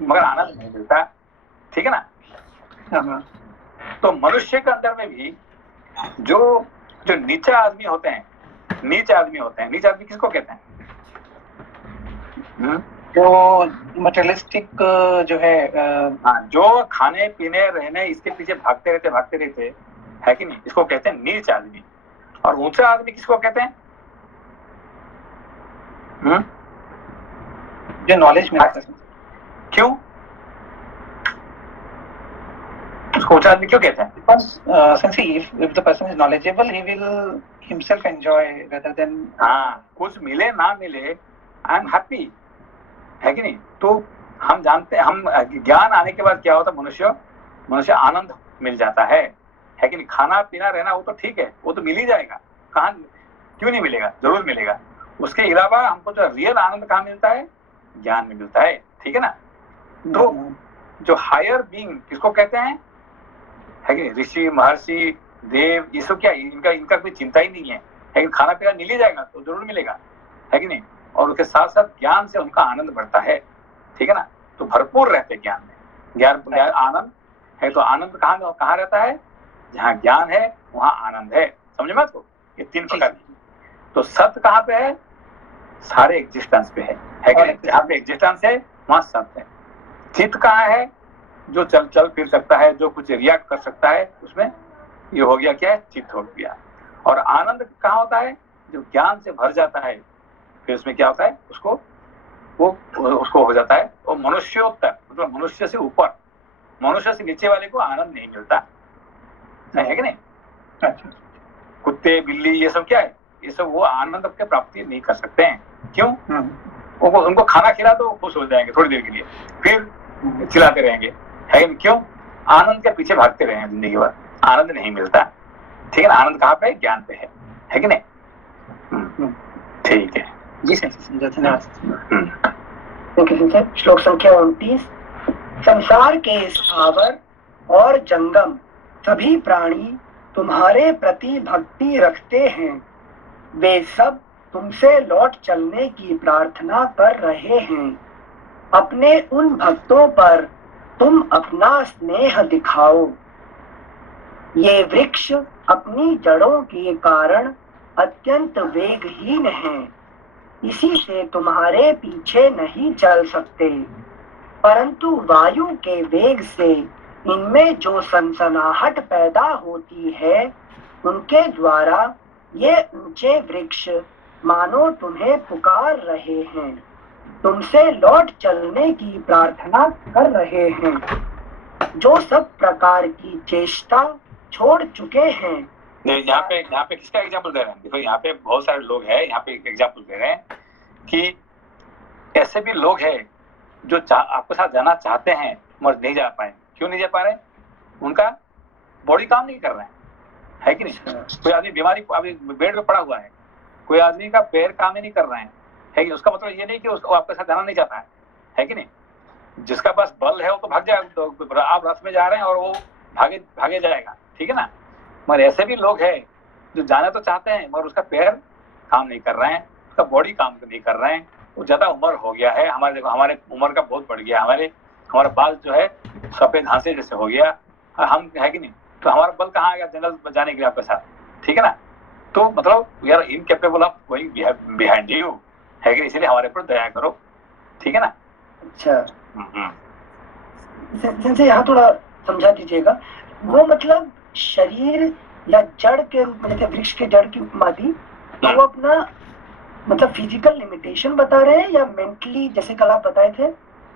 मगर आनंद नहीं मिलता, ठीक है ना? तो मनुष्य के अंदर में भी जो नीचा आदमी होते हैं, नीच आदमी किसको कहते हैं? जो मटेरियलिस्टिक जो है, जो खाने पीने रहने इसके पीछे भागते रहते है कि नहीं, इसको कहते हैं नीच आदमी। और ऊंचा आदमी किसको कहते हैं? जो नॉलेज में रहता है। क्यों उसको ऊंचा आदमी क्यों कहते हैं? Because since if the person is knowledgeable, he will himself enjoy rather than कुछ मिले ना मिले, आई एम हैप्पी, है कि नहीं? तो हम जानते हैं, हम ज्ञान आने के बाद क्या होता है, मनुष्य आनंद मिल जाता है कि नहीं? खाना पीना रहना वो तो ठीक है, वो तो मिल ही जाएगा, कहाँ क्यों नहीं मिलेगा, जरूर मिलेगा। उसके अलावा हमको जो रियल आनंद कहाँ मिलता है? ज्ञान में मिलता है, ठीक है ना? तो जो हायर बीइंग किसको कहते हैं, है कि नहीं? ऋषि, महर्षि, देव, ये सब क्या, इनका कोई चिंता ही नहीं है, लेकिन खाना पीना मिल ही जाएगा, तो जरूर मिलेगा, है कि नहीं? और उसके साथ साथ ज्ञान से उनका आनंद बढ़ता है, ठीक है ना? तो भरपूर रहते ज्ञान में, ज्ञान आनंद है। तो आनंद कहाँ रहता है? जहाँ ज्ञान है वहाँ आनंद है। समझ में आपको? ये 3 प्रकार की। तो सत्य कहाँ पे है? सारे एग्जिस्टेंस पे है कि नहीं? जहाँ पे एग्जिस्टेंस है वहाँ सत्य है। चित्त कहाँ है? जो चल फिर सकता है, जो कुछ रिएक्ट कर सकता है, उसमें ये हो गया, क्या है? चित्त हो गया। और आनंद कहाँ होता है? जो ज्ञान से भर जाता है, फिर उसमें क्या होता है? उसको हो जाता है वो मनुष्योत्तर, मतलब मनुष्य से ऊपर, मनुष्य से नीचे वाले को आनंद नहीं मिलता, है कि नहीं? कुत्ते, बिल्ली, ये सब क्या है? ये सब वो आनंद के प्राप्ति नहीं कर सकते हैं। क्यों? उनको खाना खिला दो, खुश हो जाएंगे थोड़ी देर के लिए, फिर चिल्लाते रहेंगे, है क्यों? आनंद के पीछे भागते रहे हैं जिंदगी भर, आनंद नहीं मिलता, ठीक है ना? आनंद कहाँ पे? ज्ञान पे है कि नहीं? ठीक है जी सर, धन्यवाद। श्लोक संख्या 29। संसार के स्थावर और जंगम सभी प्राणी तुम्हारे प्रति भक्ति रखते हैं वे सब तुमसे लौट चलने की प्रार्थना कर रहे हैं। अपने उन भक्तों पर तुम अपना स्नेह दिखाओ। ये वृक्ष अपनी जड़ों के कारण अत्यंत वेगहीन हैं, इसी से तुम्हारे पीछे नहीं चल सकते, परंतु वायु के वेग से इनमें जो सनसनाहट पैदा होती है उनके द्वारा ये ऊंचे वृक्ष मानो तुम्हें पुकार रहे हैं, तुमसे लौट चलने की प्रार्थना कर रहे हैं। जो सब प्रकार की चेष्टा छोड़ चुके हैं। यहाँ पे किसका एग्जाम्पल दे रहे हैं? देखो यहाँ पे बहुत सारे लोग हैं, यहाँ पे एक एग्जाम्पल दे रहे हैं कि ऐसे भी लोग हैं जो आपके साथ जाना चाहते हैं मगर नहीं जा पाए। क्यों नहीं जा पा रहे? उनका बॉडी काम नहीं कर रहे हैं, है कि नहीं? कोई आदमी बीमारी अभी बेड पे पड़ा हुआ है, कोई आदमी का पैर काम ही नहीं कर रहे हैं, है कि? उसका मतलब ये नहीं कि उसको आपके साथ जाना नहीं चाहता है कि नहीं? जिसका पास बल है वो तो भाग जाएगा, तो आप रथ में जा रहे हैं और वो भागे जाएगा, ठीक है ना? मगर ऐसे भी लोग हैं जो जाना तो चाहते हैं मगर उसका पैर काम नहीं कर रहे हैं, उसका बॉडी काम नहीं कर रहे हैं, वो ज्यादा उम्र हो गया है। हमारे उम्र का बहुत बढ़ गया, हमारा बाल जो है सफेद घासे जैसे हो गया, हम है कि नहीं? तो हमारा बल कहाँ आएगा जंगल जाने के लिए आपके साथ, ठीक है ना? तो मतलब we are incapable of going behind you, है कि? इसलिए हमारे ऊपर दया करो, ठीक है ना? अच्छा जैसे यहाँ थोड़ा समझा दीजिएगा। वो मतलब शरीर या जड़ के रूप में, जैसे वृक्ष के जड़ की उपमा दी, तो वो अपना मतलब फिजिकल लिमिटेशन बता रहे हैं या मेंटली, जैसे कल आप बताए थे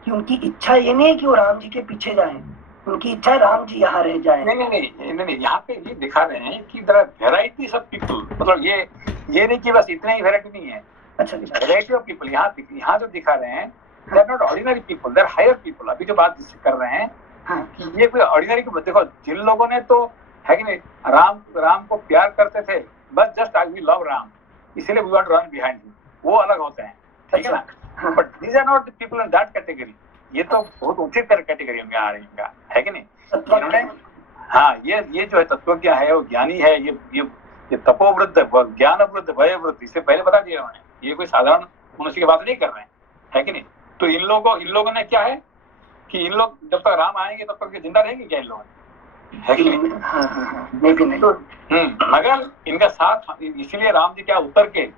कि उनकी इच्छा ये नहीं है कि वो राम जी के पीछे जाएं, उनकी इच्छा है राम जी यहाँ रह जाएं। नहीं, यहाँ पे ये दिखा रहे हैं कि there are varieties of people. मतलब ये नहीं कि बस इतने ही वेराइटी नहीं है। अच्छा, वेराइटी ऑफ पीपल यहाँ जो दिखा रहे हैं, they are not ordinary people, they are higher people. अभी जो बात कर रहे हैं कि ये कोई ऑर्डिनरी को, देखो जिन लोगों ने तो है कि नहीं राम को प्यार करते थे, बस जस्ट वी लव राम, इसीलिए we want to run behind him, वो अलग होते हैं, ठीक है ना? But these are not the people in that category. ये तो बहुत ऊंची कैटेगरी में आ रही है कि नहीं? इन्होंने ये जो है तत्वज्ञ है, वो ज्ञानी है, ये तपोवृद्ध, ज्ञान वृद्ध, भय वृद्ध, इससे पहले बता दिया उन्होंने। ये कोई साधारण मनुष्य की बात नहीं कर रहे हैं, है कि नहीं? तो इन लोगों ने क्या है कि इन लोग जब तक राम आएंगे तब तक जिंदा रहेंगे क्या इन लोग, है कि नहीं? तो मगर इनका साथ, इसीलिए राम जी क्या उतर के,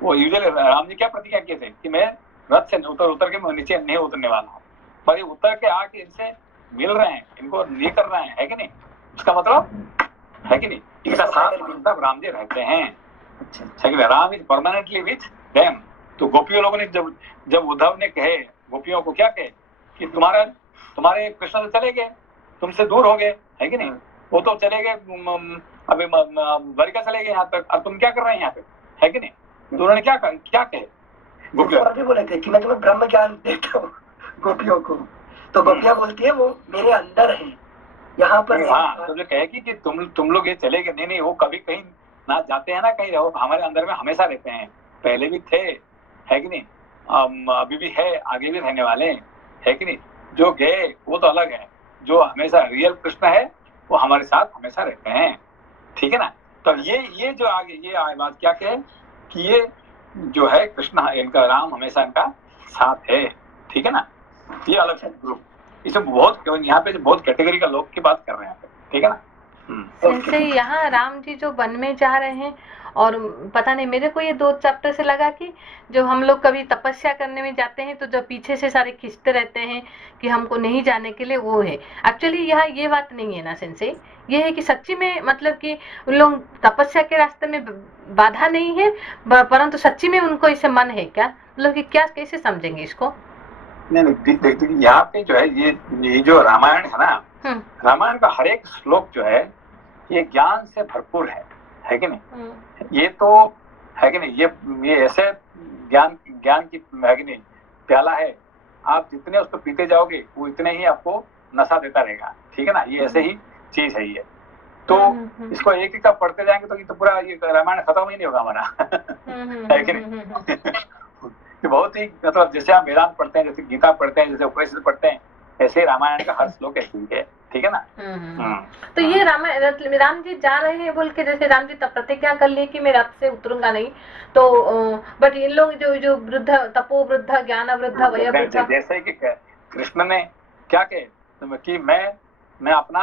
वो यूजुअली राम जी क्या प्रतिज्ञा किए थे कि मैं रथ से उतर के मैं नीचे नहीं उतरने वाला हूँ, पर ये उतर के आके इनसे मिल रहे हैं, इनको नहीं कर रहे हैं, है कि नहीं? उसका मतलब है कि नहीं? इनका साथ मतलब राम जी रहते हैं, है कि नहीं? Ram is permanently with them. तो गोपियों लोगों ने जब उद्धव ने कहे गोपियों को, क्या कहे कि तुम्हारे कृष्ण तो चले गए, तुमसे दूर हो गए, है कि नहीं? वो तो चले गए, अभी द्वारिका चले गए यहाँ तक, अब तुम क्या कर रहे हैं यहाँ पे, है कि नहीं? तो उन्होंने क्या कहे गोपियों भी बोले थे कि मैं तुम्हें ब्रह्म ज्ञान देता हूँ गोपियों को, तो गोपियां बोलती है वो मेरे अंदर है यहाँ पर। हाँ, तो जो कहे कि तुम लोग ये चले गए, नहीं, वो कभी कहीं ना जाते हैं ना कहीं, रहो हमारे अंदर में हमेशा रहते हैं, पहले भी थे, है कि नहीं? अभी भी है, आगे भी रहने वाले, है कि नहीं? जो गए वो तो अलग है, जो हमेशा रियल कृष्ण है वो हमारे साथ हमेशा रहते हैं, ठीक है ना? तो ये जो आगे ये बात क्या कहे कि ये जो है कृष्ण, इनका राम हमेशा इनका साथ है, ठीक है ना? ये अलग है ग्रुप, इसमें बहुत, यहाँ पे बहुत कैटेगरी का लोग की बात कर रहे हैं, ठीक है ना? जैसे यहाँ राम जी जो वन में जा रहे हैं, और पता नहीं मेरे को ये 2 चैप्टर से लगा कि जो हम लोग कभी तपस्या करने में जाते हैं तो जो पीछे से सारे खींचते रहते हैं कि हमको नहीं जाने के लिए, वो है एक्चुअली यहाँ ये बात नहीं है ना सेंसे। ये है कि सच्ची में मतलब कि उन लोग तपस्या के रास्ते में बाधा नहीं है, परंतु सच्ची में उनको इसे मन है क्या, मतलब कि क्या, कैसे समझेंगे इसको? नहीं, देखते यहाँ पे जो है ये जो रामायण है ना, रामायण का हर एक श्लोक जो है ये ज्ञान से भरपूर है कि नहीं? ये तो है कि नहीं? ये ऐसे ज्ञान की, है कि नहीं, प्याला है, आप जितने उसको पीते जाओगे वो इतने ही आपको नशा देता रहेगा, ठीक है ना? ये ऐसे ही चीज है ये। तो इसको एक एक पढ़ते जाएंगे तो ये तो पूरा ये रामायण खत्म ही नहीं होगा हमारा, है कि नहीं? बहुत ही मतलब जैसे आप वेदांत पढ़ते हैं, जैसे गीता पढ़ते हैं, जैसे उपनिषद पढ़ते हैं, ऐसे ही रामायण का हर श्लोक ऐसे ही है, ठीक है ना। तो ये राम जी जा रहे हैं बोल के, जैसे राम जी तब प्रतिज्ञा कर लिए कि मैं रथ से उतरूंगा नहीं, तो बट ये लोग जो वृद्ध, तपो वृद्ध, ज्ञान वृद्ध, वय वृद्ध, जैसे कि कृष्ण ने क्या कहे कि मैं अपना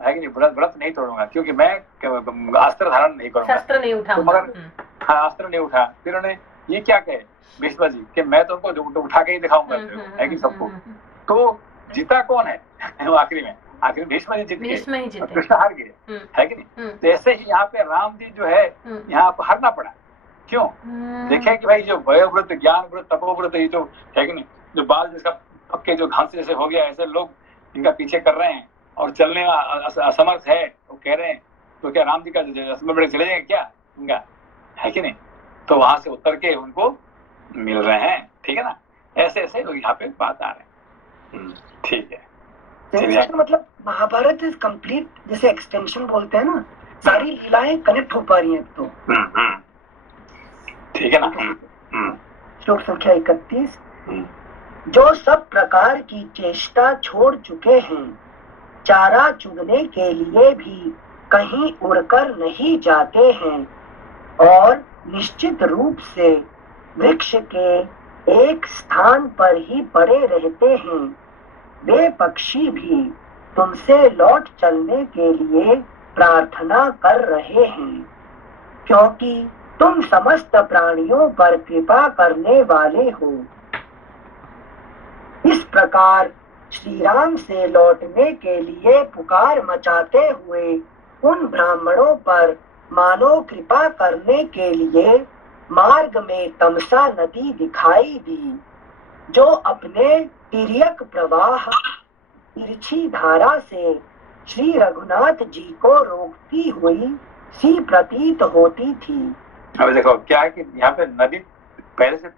है कि नहीं व्रत नहीं तोड़ूंगा, क्योंकि मैं अस्त्र धारण नहीं करूंगा, शस्त्र नहीं उठाऊंगा, मगर हाँ अस्त्र नहीं उठा। फिर उन्होंने ये क्या कहे भीष्म जी कि मैं तो उनको उठा के ही दिखाऊंगा है कि सबको। तो जीता कौन है आखिरी में? आखिर भीष्म जी जीत गए, कृष्ण हार गए, है कि नहीं। तो ऐसे ही यहाँ पे राम जी जो है यहाँ पर हारना पड़ा। क्यों? देखे कि भाई जो वयोवृद्ध, ज्ञान वृद्ध, तपोवृद्ध, ये जो है कि नहीं, जो बाल जिसका पक्के जो घास जैसे हो गया, ऐसे लोग इनका पीछे कर रहे हैं और चलने में असमर्थ है, वो कह रहे हैं तो क्या राम जी का बड़े चले जाएंगे क्या इनका, है कि नहीं। तो वहां से उतर के उनको मिल रहे हैं, ठीक है ना। ऐसे ऐसे यहाँ पे बात आ रहे हैं, ठीक है। मतलब महाभारत इज कंप्लीट, जैसे एक्सटेंशन बोलते हैं ना, सारी लीलाएं कनेक्ट हो पा रही हैं तो, ठीक है ना। श्लोक संख्या 31, जो सब प्रकार की चेष्टा छोड़ चुके हैं, चारा चुगने के लिए भी कहीं उड़कर नहीं जाते हैं, और निश्चित रूप से वृक्ष के एक स्थान पर ही पड़े रहते हैं, वे पक्षी भी तुमसे लौट चलने के लिए प्रार्थना कर रहे हैं, क्योंकि तुम समस्त प्राणियों पर कृपा करने वाले हो। इस प्रकार श्री राम से लौटने के लिए पुकार मचाते हुए उन ब्राह्मणों पर मानव कृपा करने के लिए मार्ग में तमसा नदी दिखाई दी, जो अपने तिर्यक प्रवाह तिरछी धारा से श्री रघुनाथ जी को रोकती हुई सी प्रतीत होती थी। अब देखो क्या है कि यहाँ पे नदी पहले से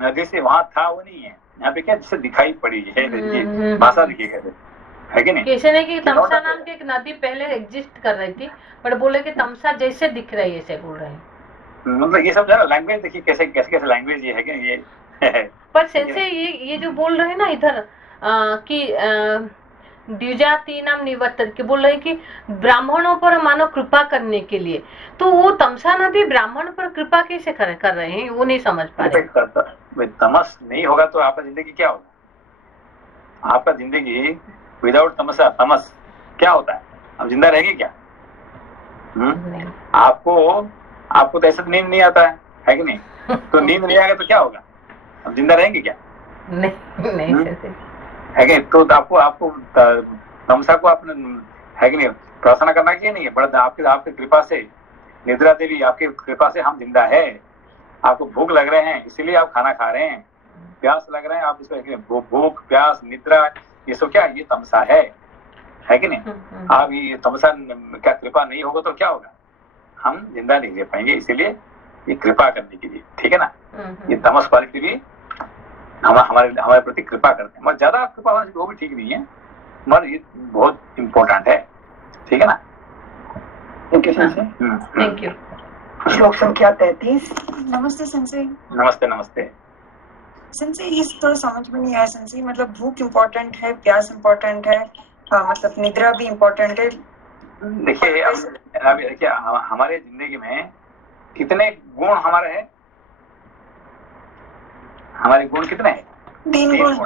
नदी से वहां था वो नहीं है, यहाँ पे क्या जिससे दिखाई पड़ी है, भाषा दिखी गई है कि नहीं। कैसे नहीं कि तमसा नाम की एक नदी पहले एग्जिस्ट कर रही थी, बट बोले कि तमसा जैसे दिख रही है ऐसे बोल रहे हैं। मतलब ये सब जो है लैंग्वेज देखिए कैसे कैसे कैसे लैंग्वेज ये है कि ये पर सेंसे ये जो बोल रहे हैं ना इधर कि द्विजातीनाम निवर्तन के बोल रहे हैं कि ब्राह्मणों पर मानो कृपा करने के लिए, तो वो तमसा नदी ब्राह्मण पर कृपा कैसे कर रहे हैं, वो नहीं समझ पा रहे। तमस नहीं होगा तो आपका जिंदगी क्या होगा? आपका जिंदगी विदाउट तमसा तमस क्या होता है? अब जिंदा रहेगी क्या? आपको तो ऐसे नींद नहीं आता है कि नहीं? तो नींद नहीं आएगा तो क्या होगा? अब जिंदा रहेंगे क्या? नहीं है कि नहीं? तो आपको तमसा को आपने है कि नहीं प्रार्थना करना चाहिए नहीं है? बड़ा आपके कृपा से निद्रा देवी, आपकी कृपा से हम जिंदा है। आपको भूख लग रहे हैं इसीलिए आप खाना खा रहे हैं, प्यास लग रहे हैं आप इसको भूख प्यास निद्रा ये सब क्या ये तमसा है कि नहीं? आप ये तमसा क्या कृपा नहीं होगा तो क्या होगा? हम जिंदा नहीं रह पाएंगे, इसीलिए ये कृपा करने के लिए, ठीक है ना। ये तमस क्वालिटी भी हमारे प्रति कृपा करते हैं, मगर ज्यादा कृपा होने से वो भी ठीक नहीं है, मगर ये बहुत इम्पोर्टेंट है, ठीक है ना। Thank you. श्लोक संख्या 33। नमस्ते सेंसे। नमस्ते नमस्ते सेंसे। ये थोड़ा समझ में नहीं आया सेंसे, मतलब भूख इम्पोर्टेंट है, प्यास इम्पोर्टेंट है, मतलब निद्रा भी इम्पोर्टेंट है। देखिए अब देखिए हमारे जिंदगी में कितने गुण हमारे हैं? हमारे गुण कितने हैं? 3 गुण।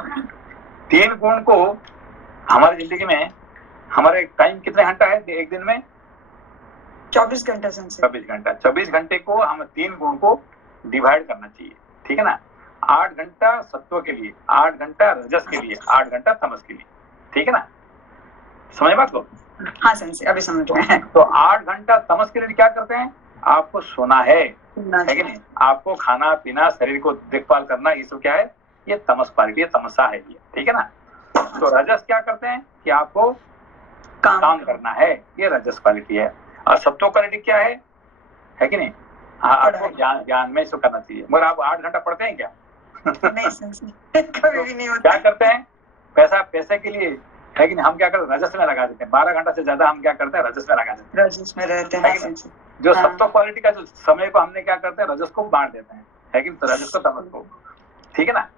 3 गुण को हमारी जिंदगी में हमारे टाइम कितने घंटा है एक दिन में? 24 घंटा सेंसे। 24 घंटा। 24 घंटे को हम 3 गुण को डिवाइड करना चाहिए, ठीक है ना। 8 घंटा सत्व के लिए, 8 घंटा रजस के लिए, 8 घंटा तमस के लिए, ठीक है ना। समझ बात को? हाँ सेंसे, अभी समझ में है। तो 8 घंटा तमस के लिए क्या करते हैं? आपको सोना है कि नहीं? आपको खाना पीना शरीर को देखभाल करना, ये सब क्या है? ये तमस क्वालिटी है, तमसा है ये, ठीक है ना। तो रजस क्या करते हैं कि आपको काम करना है, ये रजस क्वालिटी है। और सत्व क्वालिटी क्या है कि नहीं? आपको ज्ञान में इसको करना चाहिए। मगर आप 8 घंटा पढ़ते हैं क्या? नहीं सेंसे, कभी भी नहीं होता। क्या करते हैं? पैसे के लिए है कि नहीं, हम क्या करते हैं? रजस में लगा देते हैं। 12 घंटा से ज्यादा हम क्या करते हैं? रजस में लगा देते हैं, रजस में रहते हैं। जो सत्व क्वालिटी का जो समय को हमने क्या करते हैं? रजस को बांट देते हैं, है कि नहीं? तो रजस को तमस को, ठीक है ना।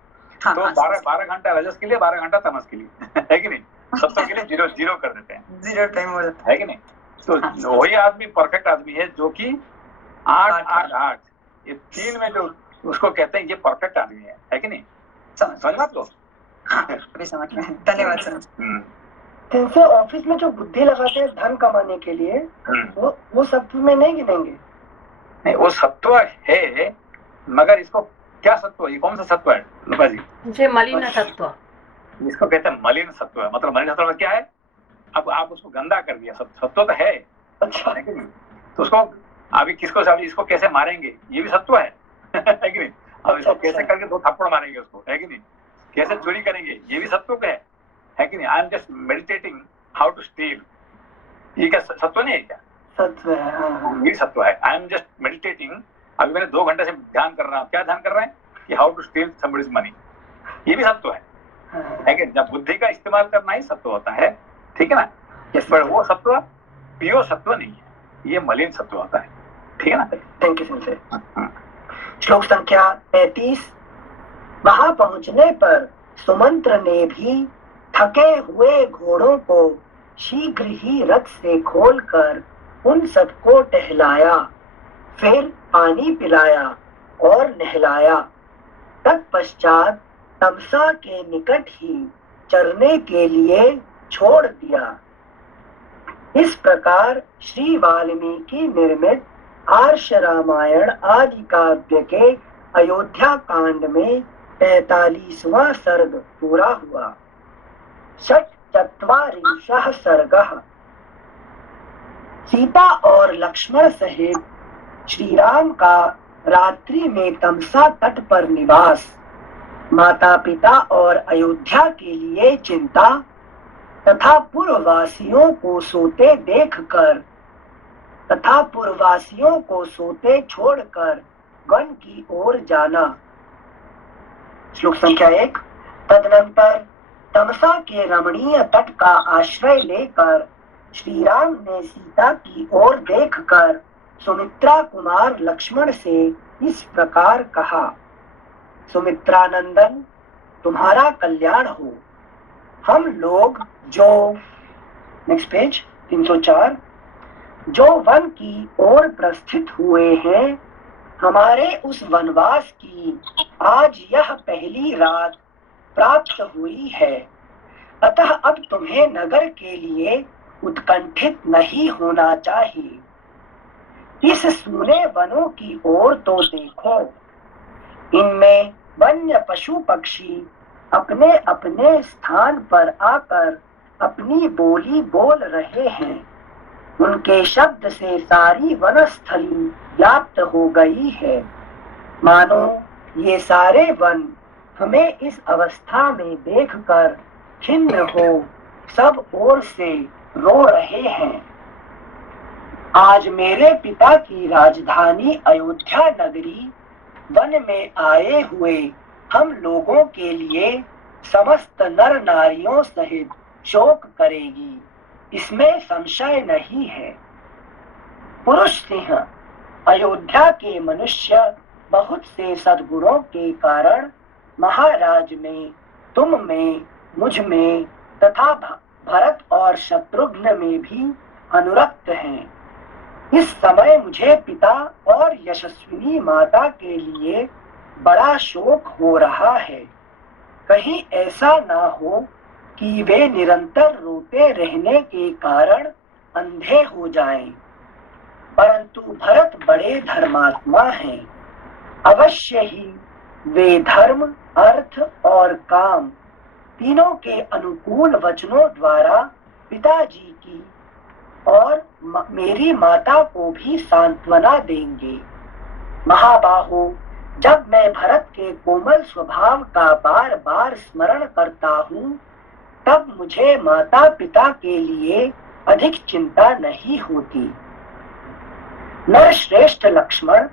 हाँ, तो हाँ, 12 घंटा रजस के लिए, 12 घंटा तमस के लिए है कि नहीं, सत्व के लिए 0 कर देते हैं, 0 टाइम हो जाता है कि नहीं। तो वही आदमी परफेक्ट आदमी है जो कि 8 ये 3 में जो उसको कहते हैं ये परफेक्ट आदमी है कि नहीं, समझ आपको। हाँ, अभी समझ में। धन्यवाद सर। जिनसे ऑफिस में जो बुद्धि लगाते हैं धन कमाने के लिए, वो सत्व में नहीं गिनेंगे। नहीं, वो सत्व है, मगर इसको क्या सत्व, ये कौन सा सत्व है लुका जी? जे मलिन सत्व, इसको कहते हैं मलिन सत्व है। मतलब मलिन सत्व क्या है, अब आप उसको गंदा कर दिया, सत्व तो है, अच्छा है कि नहीं। तो उसको अभी इसको कैसे मारेंगे, ये भी सत्व है है कि नहीं। अब इसको कैसे करके 2 थप्पड़ मारेंगे उसको, है कि नहीं। कैसे चोरी करेंगे, ये भी सत्व है कि नहीं। I am just meditating how to steal, ये क्या सत्व नहीं है क्या? सत्व है, ये सत्व है। आई एम जस्ट मेडिटेटिंग, अभी मैंने 2 घंटे से ध्यान कर रहा हूँ। क्या ध्यान कर रहे हैं कि how to steal somebody's money, ये भी सत्व है कि जब बुद्धि का इस्तेमाल करना ही सत्व होता है, ठीक है ना। पर वो सत्व प्योर सत्व नहीं है, ये मलिन सत्व होता है, ठीक है ना। Thank you sensei. श्लोक संख्या 33। वहां पहुंचने पर सुमंत्र ने भी थके हुए घोड़ों को शीघ्र ही रथ से खोलकर उन सबको टहलाया, फिर पानी पिलाया और नहलाया। तत्पश्चात तमसा के निकट ही चरने के लिए छोड़ दिया। इस प्रकार श्री वाल्मीकि निर्मित आर्ष रामायण आदि काव्य के अयोध्या कांड में 45वां सर्ग पूरा हुआ। षट्चत्वारिंशः सर्गः। सीता और लक्ष्मण सहित श्री राम का रात्रि में तमसा तट पर निवास, माता पिता और अयोध्या के लिए चिंता तथा पूर्ववासियों को सोते छोड़कर वन की ओर जाना। श्लोक संख्या 1। तदनंतर तमसा के रमणीय तट का आश्रय लेकर श्री राम ने सीता की ओर देखकर सुमित्रा कुमार लक्ष्मण से इस प्रकार कहा, सुमित्रा नंदन, तुम्हारा कल्याण हो। हम लोग जो, नेक्स्ट पेज 304, जो वन की ओर प्रस्थित हुए हैं, हमारे उस वनवास की आज यह पहली रात प्राप्त हुई है। अतः अब तुम्हें नगर के लिए उत्कंठित नहीं होना चाहिए। इस सूने वनों की ओर तो देखो, इनमें वन्य पशु पक्षी अपने अपने स्थान पर आकर अपनी बोली बोल रहे हैं। उनके शब्द से सारी वनस्थली व्याप्त हो गई है। मानो ये सारे वन हमें इस अवस्था में देखकर खिन्न हो सब ओर से रो रहे हैं। आज मेरे पिता की राजधानी अयोध्या नगरी वन में आए हुए हम लोगों के लिए समस्त नर नारियों सहित शोक करेगी, इसमें संशय नहीं है। पुरुष सिंह, अयोध्या के मनुष्य बहुत से सद्गुणों के कारण महाराज में, तुम में, मुझ में तथा भरत और शत्रुघ्न में भी अनुरक्त हैं। इस समय मुझे पिता और यशस्विनी माता के लिए बड़ा शोक हो रहा है। कहीं ऐसा ना हो कि वे निरंतर रोते रहने के कारण अंधे हो जाएं। परंतु भरत बड़े धर्मात्मा हैं। अवश्य ही वे धर्म, अर्थ और काम तीनों के अनुकूल वचनों द्वारा पिताजी की और मेरी माता को भी सांत्वना देंगे। महाबाहो, जब मैं भरत के कोमल स्वभाव का बार बार स्मरण करता हूँ, तब मुझे माता पिता के लिए अधिक चिंता नहीं होती। नरश्रेष्ठ लक्ष्मण,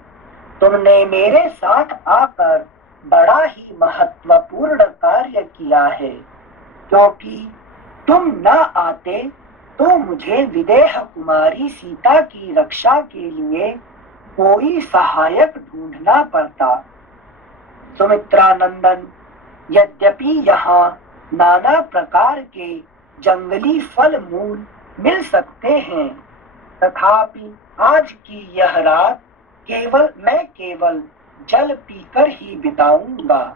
तुमने मेरे साथ आकर बड़ा ही महत्वपूर्ण कार्य किया है, क्योंकि तुम न आते तो मुझे विदेह कुमारी सीता की रक्षा के लिए कोई सहायक ढूंढना पड़ता। सुमित्रा नंदन, यद्यपि यहाँ नाना प्रकार के जंगली फल मूल मिल सकते हैं, तथापि आज की यह रात मैं केवल जल पीकर ही बिताऊंगा,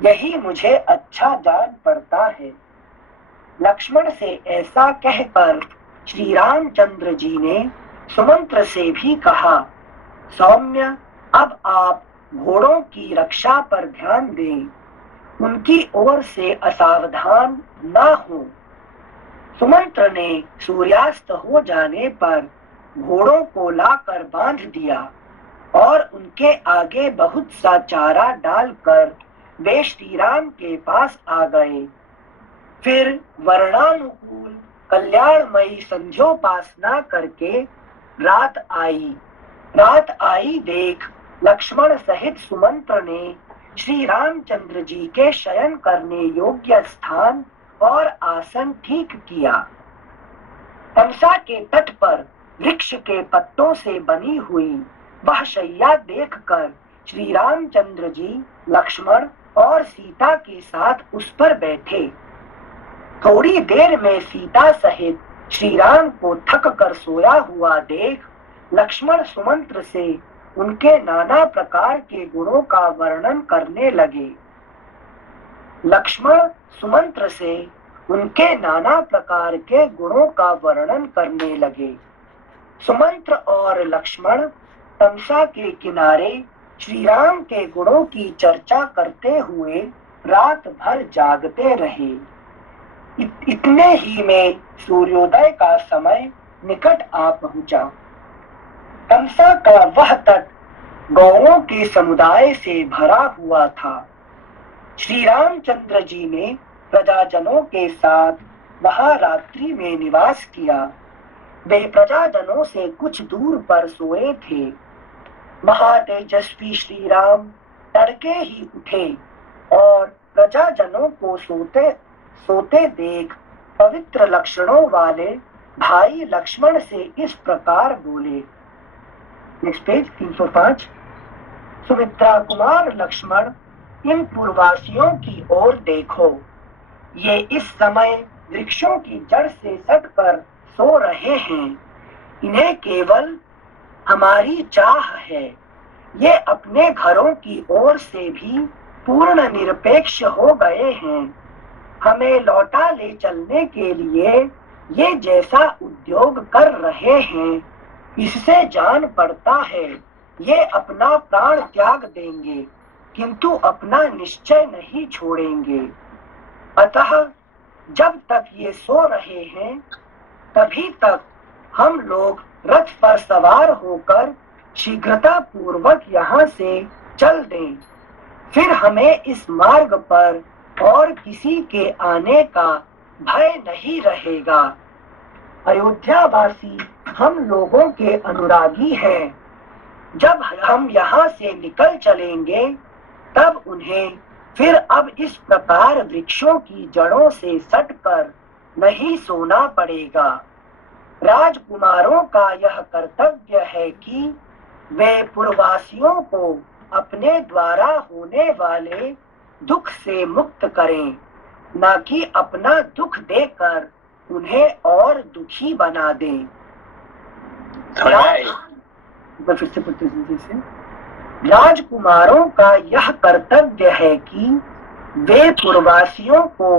यही मुझे अच्छा जान पड़ता है। लक्ष्मण से ऐसा कहकर श्री रामचंद्र जी ने सुमंत्र से भी कहा, सौम्य, अब आप घोड़ों की रक्षा पर ध्यान दें, उनकी ओर से असावधान ना हो। सुमंत्र ने सूर्यास्त हो जाने पर घोड़ों को लाकर बांध दिया और उनके आगे बहुत सा चारा डालकर वे श्री राम के पास आ गए। फिर वर्णानुकूल कल्याणमयी संध्योपासना करके रात आई देख लक्ष्मण सहित सुमंत्र ने श्री रामचंद्र जी के शयन करने योग्य स्थान और आसन ठीक किया। तमसा के तट पर वृक्ष के पत्तों से बनी हुई वह शैया देखकर श्री रामचंद्र जी लक्ष्मण और सीता के साथ उस पर बैठे। थोड़ी देर में सीता सहित श्री राम को थक कर सोया हुआ देख लक्ष्मण सुमंत्र से उनके नाना प्रकार के गुणों का वर्णन करने लगे। लक्ष्मण सुमंत्र से उनके नाना प्रकार के गुणों का वर्णन करने लगे। सुमंत्र और लक्ष्मण तमसा के किनारे श्री राम के गुणों की चर्चा करते हुए रात भर जागते रहे। इतने ही में सूर्योदय का समय निकट आ पहुंचा। तमसा का वह तट गौओं के समुदाय से भरा हुआ था। श्री रामचंद्र जी ने प्रजाजनों के साथ वहां रात्रि में निवास किया। वे प्रजाजनों से कुछ दूर पर सोए थे। महातेजस्वी श्री राम तड़के ही उठे और प्रजाजनों को सोते देख पवित्र लक्षणों वाले भाई लक्ष्मण से इस प्रकार बोले। Next page 305। सुमित्रा कुमार लक्ष्मण, इन पूर्ववासियों की ओर देखो, ये इस समय वृक्षों की जड़ से सटकर सो रहे हैं। इन्हें केवल हमारी चाह है। ये अपने घरों की ओर से भी पूर्ण निरपेक्ष हो गए हैं। हमें लौटा ले चलने के लिए ये जैसा उद्योग कर रहे हैं, इससे जान पड़ता है ये अपना प्राण त्याग देंगे, किंतु अपना निश्चय नहीं छोड़ेंगे। अतः जब तक ये सो रहे हैं, तभी तक हम लोग रथ पर सवार होकर शीघ्रता पूर्वक यहाँ से चल दें। फिर हमें इस मार्ग पर और किसी के आने का भय नहीं रहेगा। अयोध्यावासी हम लोगों के अनुरागी हैं। जब हम यहाँ से निकल चलेंगे, तब उन्हें फिर अब इस प्रकार वृक्षों की जड़ों से सटकर नहीं सोना पड़ेगा। राजकुमारों का यह कर्तव्य है कि वे पूर्ववासियों को अपने द्वारा होने वाले दुख से मुक्त करें, न कि अपना दुख देकर उन्हें और दुखी बना दें। राजकुमारों का यह कर्तव्य है कि वे पूर्ववासियों को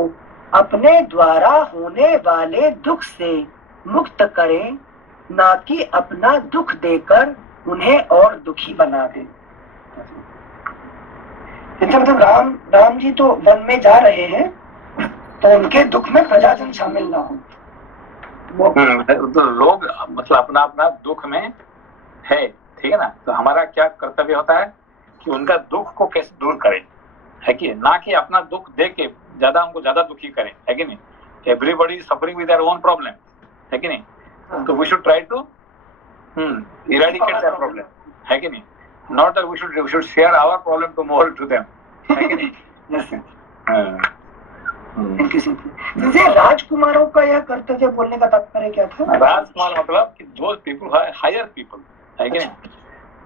अपने द्वारा होने वाले दुख से मुक्त करें, न कि अपना दुख देकर उन्हें और दुखी बना दें। मतलब राम जी तो वन में जा रहे हैं, तो उनके दुख में प्रजाजन शामिल ना हो। तो लोग मतलब अपना अपना दुख में है, ठीक है ना। तो हमारा क्या कर्तव्य होता है कि उनका दुख को कैसे दूर करें, है कि ना कि अपना दुख देख के ज्यादा उनको ज्यादा दुखी करें, है कि नहीं। Everybody suffering with their own problem, है कि नहीं। तो we should try to eradicate that problem, है कि नहीं। Not that we should share our problem to more to them, है कि नहीं। जैसे राजकुमारों का यह कर्तव्य बोलने का तात्पर्य क्या था? राजकुमार मतलब कि दोज पीपल हायर पीपल, है कि नहीं।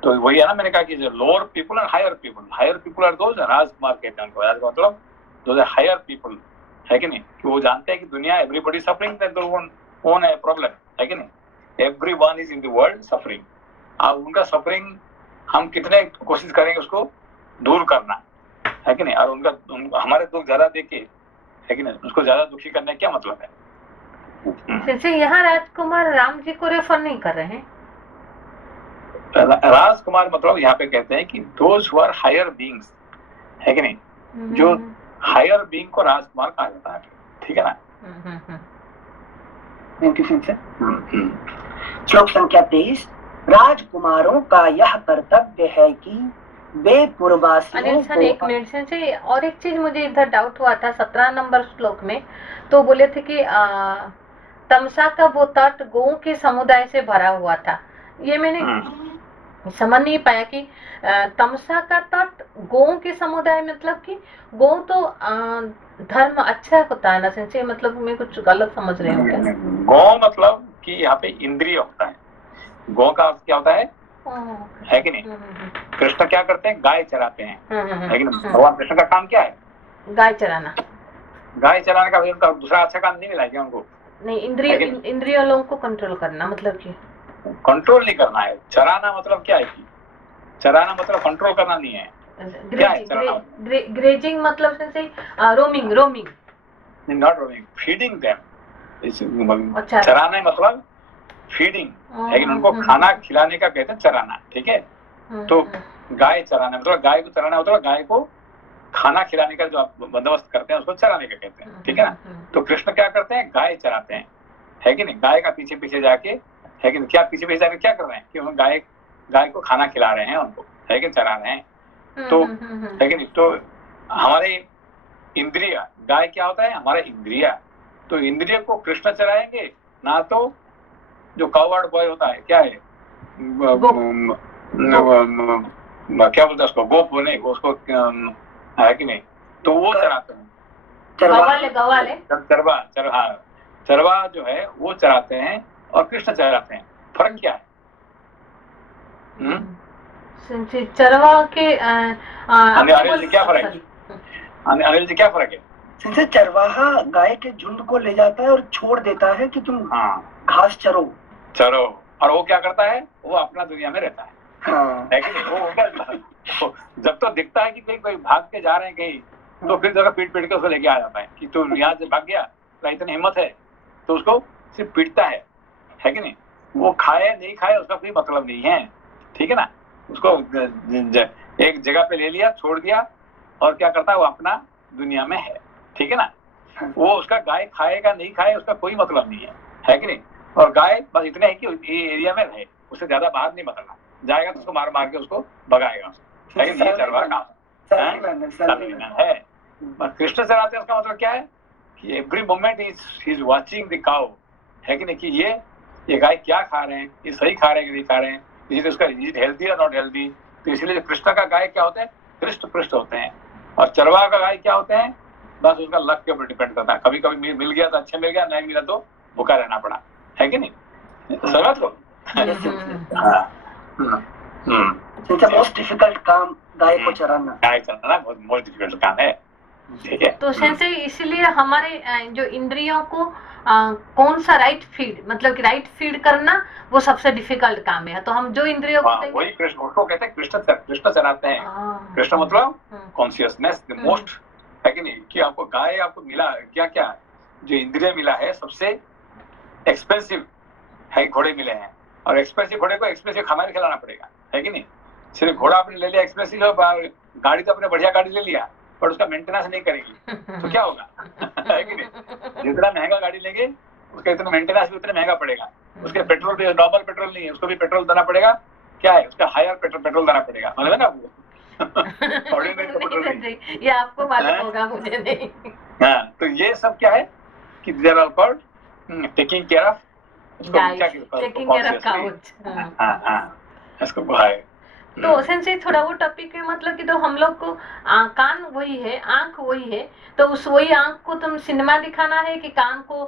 तो वही है ना, मैंने कहा कि lower people and higher people are those राजकुमार कहते हैं उनको। राजकुमार मतलब दो हायर पीपल, है कि नहीं, कि वो जानते हैं कि दुनिया एवरीबॉडी सफरिंग, दैट ओन है प्रॉब्लम, है कि नहीं, everyone is in the world suffering. अब उनका सफरिंग हम कितने कोशिश करेंगे उसको दूर करना, है कि नहीं, और हमारे दुख ज्यादा देके, है कि नहीं, उसको ज्यादा दुखी करने का क्या मतलब है। जैसे यहाँ राजकुमार राम जी को रेफर नहीं कर रहे हैं। राजकुमार मतलब यहाँ पे कहते हैं कि those who are higher beings, है कि नहीं, जो हायर बीइंग को राजकुमार कहा जाता है, ठीक है ना। Thank you Singh. श्लोक संख्या 23। राजकुमारों का यह कर्तव्य है कि वे पूर्ववासियों अनिल सर एक मिनट से, और एक चीज मुझे इधर डाउट हुआ था 17 नंबर श्लोक में, तो बोले थे कि तमसा का वो तट गौ के समुदाय से भरा हुआ था। ये मैंने समझ नहीं पाया कि तमसा का तट गौ के समुदाय मतलब कि गौ तो धर्म अच्छा होता है ना संजय, मतलब मैं कुछ गलत समझ रही हूँ क्या? गौ मतलब कि यहाँ पे इंद्रिय होता है। गौ का अर्थ क्या होता है कि नहीं। कृष्ण क्या करते हैं, गाय चराते हैं, है कि नहीं। भगवान कृष्ण का काम क्या है, गाय चराना। गाय चराने का भी उनका दूसरा अच्छा काम नहीं मिला क्या उनको? नहीं, इंद्रियों लोगों को कंट्रोल करना, मतलब कि कंट्रोल नहीं करना है। चराना मतलब क्या है कि चराना मतलब कंट्रोल करना नहीं है। ग्रेजिंग मतलब से roaming, not roaming, feeding them. चराना मतलब फीडिंग, लेकिन उनको खाना खिलाने का कहते हैं चराना, ठीक है। तो गाय चराना मतलब गाय को चराना मतलब गाय को खाना खिलाने का जो बंदोबस्त करते हैं उसको चराने का कहते हैं, ठीक है ना। तो कृष्ण क्या करते हैं, गाय चराते हैं, है कि नहीं। गाय का पीछे पीछे जाके, है कि नहीं, क्या पीछे पीछे जाके क्या कर रहे हैं कि गाय को खाना खिला रहे हैं उनको, है कि चरा रहे हैं। तो है कि नहीं। तो हमारे इंद्रिय, गाय क्या होता है, हमारा इंद्रिय। तो इंद्रिय को कृष्ण चराएंगे ना, तो जो कावर्ड बॉय होता है क्या है, क्या बोलते हैं उसको, गोप बोले उसको, है कि नहीं। तो वो चराते हैं, चरवा जो है वो चराते हैं और कृष्ण चराते हैं। फर्क क्या है? चरवा के अनिल जी क्या फर्क है? अनिल जी क्या फर्क है? सिंसे चरवाहा गाय के झुंड को ले जाता है और छोड़ देता है कि तुम घास चरो, और वो क्या करता है, वो अपना दुनिया में रहता है, है कि नहीं। वो जब तो दिखता है कि कोई भाग के जा रहे हैं कहीं, तो फिर जगह पीट पीट के उसको लेके आ जाता है कि तू यहाँ से भाग गया, तो इतनी हिम्मत है, तो उसको सिर्फ पीटता है कि नहीं। वो खाए नहीं खाए उसका कोई मतलब नहीं है, ठीक है ना। उसको एक जगह पे ले लिया, छोड़ दिया, और क्या करता है, वो अपना दुनिया में है, ठीक है ना। वो उसका गाय खाएगा नहीं खाए उसका कोई मतलब नहीं है कि नहीं। और गाय बस इतने है कि ये एरिया में रहे, उससे ज्यादा बाहर नहीं बदलना, जाएगा तो उसको मार मार के उसको भगाएगा, लेकिन ये चरवा काम है। और कृष्ण चराते हैं उसका मतलब क्या है कि every moment he is watching the cow, है कि नहीं, कि ये गाय क्या खा रहे हैं, ये सही खा रहे हैं कि नहीं खा रहे हैं, इसलिए उसका इज हेल्दी और नॉट हेल्दी। तो इसलिए कृष्ण का गाय क्या होते हैं, हृष्ट पृष्ठ होते हैं, और चरवा का गाय क्या होते हैं, बस उसका लक के ऊपर डिपेंड करता है। कभी कभी मिल गया तो अच्छा मिल गया, नहीं मिला तो भूखा रहना पड़ा, है कि नहीं। समझ लो। मोस्ट डिफिकल्ट काम गाय को चराना, बहुत मोस्ट डिफिकल्ट काम है, ठीक है। तो सेंसे इसलिए हमारे जो इंद्रियों को कौन सा राइट फीड, मतलब कि राइट फीड करना वो सबसे डिफिकल्ट काम है। तो हम जो इंद्रियों को देंगे, वही कृष्ण, उसको कहते हैं कृष्ण चराते हैं। कृष्ण मतलब कॉन्शियसनेस द मोस्ट, है कि नहीं, कि आपको गाय आपको मिला क्या क्या, जो इंद्रिय मिला है सबसे एक्सपेंसिव है, घोड़े मिले हैं, और एक्सपेंसिव घोड़े को एक्सपेंसिव खाना भी खिलाना पड़ेगा, है कि नहीं। सिर्फ घोड़ा आपने ले लिया एक्सपेंसिव, गाड़ी तो आपने बढ़िया गाड़ी ले लिया, पर उसका मेंटेनेंस नहीं करेगी तो क्या होगा, है कि नहीं। जितना महंगा गाड़ी लेंगे उसका इतना मेंटेनेंस भी उतना महंगा पड़ेगा। उसके पेट्रोल भी नॉर्मल पेट्रोल नहीं है, उसको भी पेट्रोल देना पड़ेगा, क्या है उसका हायर पेट्रोल देना पड़ेगा, मतलब है ना वो। ये आपको मालूम होगा, मुझे नहीं। हाँ, तो ये सब क्या है कि they are called taking care of, taking care of couch. इसको है। तो सेंसे थोड़ा वो टॉपिक है, मतलब कि तो हम लोग को कान वही है, आंख वही है, तो उस वही आंख को तुम सिनेमा दिखाना है कि कान को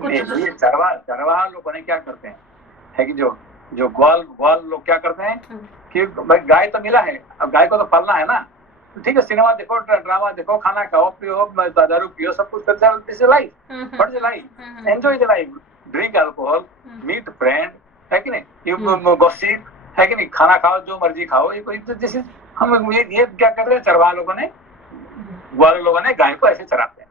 कुछ चरवाहा लोगों ने क्या करते हैं, है कि जो ग्वाल लोग क्या करते हैं कि भाई गाय तो मिला है, अब गाय को तो पालना है ना, ठीक है, सिनेमा देखो, ड्रामा देखो, खाना खाओ, पियो, दारू पियो, सब कुछ करते हैं, this is life, what is life, enjoy the life, drink alcohol, meet friend, है कि नहीं, यू गॉसिप, है कि नहीं, खाना खाओ, जो मर्जी खाओ, ये कोई दिस इज, हम ये क्या कर रहे हैं, चरवाहा लोगों ने, ग्वाल लोगों ने गाय को ऐसे चराते हैं,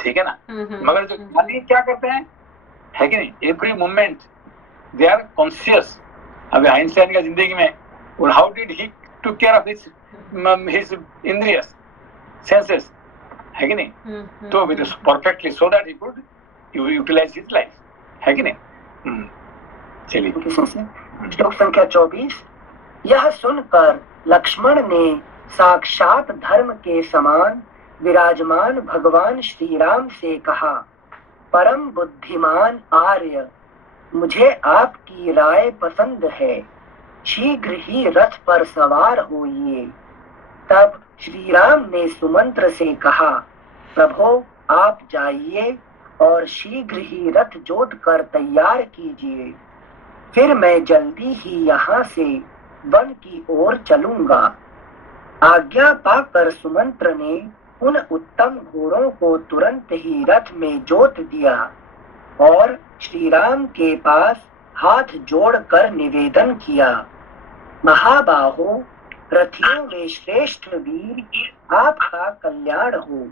ठीक है ना, मगर जो ज्ञानी क्या करते हैं, है कि नहीं, every moment they are conscious. अभी आइंस्टाइन का जिंदगी में, और how did he to care of his इंद्रियस सेंसेस, है कि नहीं, तो with perfectly so that he could utilize his life, है कि नहीं। चलिए श्लोक संख्या 24। यह सुनकर लक्ष्मण ने साक्षात धर्म के समान विराजमान भगवान श्री राम से कहा, परम बुद्धिमान आर्य, मुझे आपकी राय पसंद है, शीघ्र ही रथ पर सवार होइए। तब श्री राम ने सुमंत्र से कहा, प्रभो आप जाइए और शीघ्र ही रथ जोत कर तैयार कीजिए, फिर मैं जल्दी ही यहाँ से वन की ओर चलूंगा। आज्ञा पाकर सुमंत्र ने उन उत्तम घोड़ों को तुरंत ही रथ में जोत दिया और श्री राम के पास हाथ जोड़कर निवेदन किया, महाबाहो, रथियों में श्रेष्ठ वीर, आपका कल्याण हो।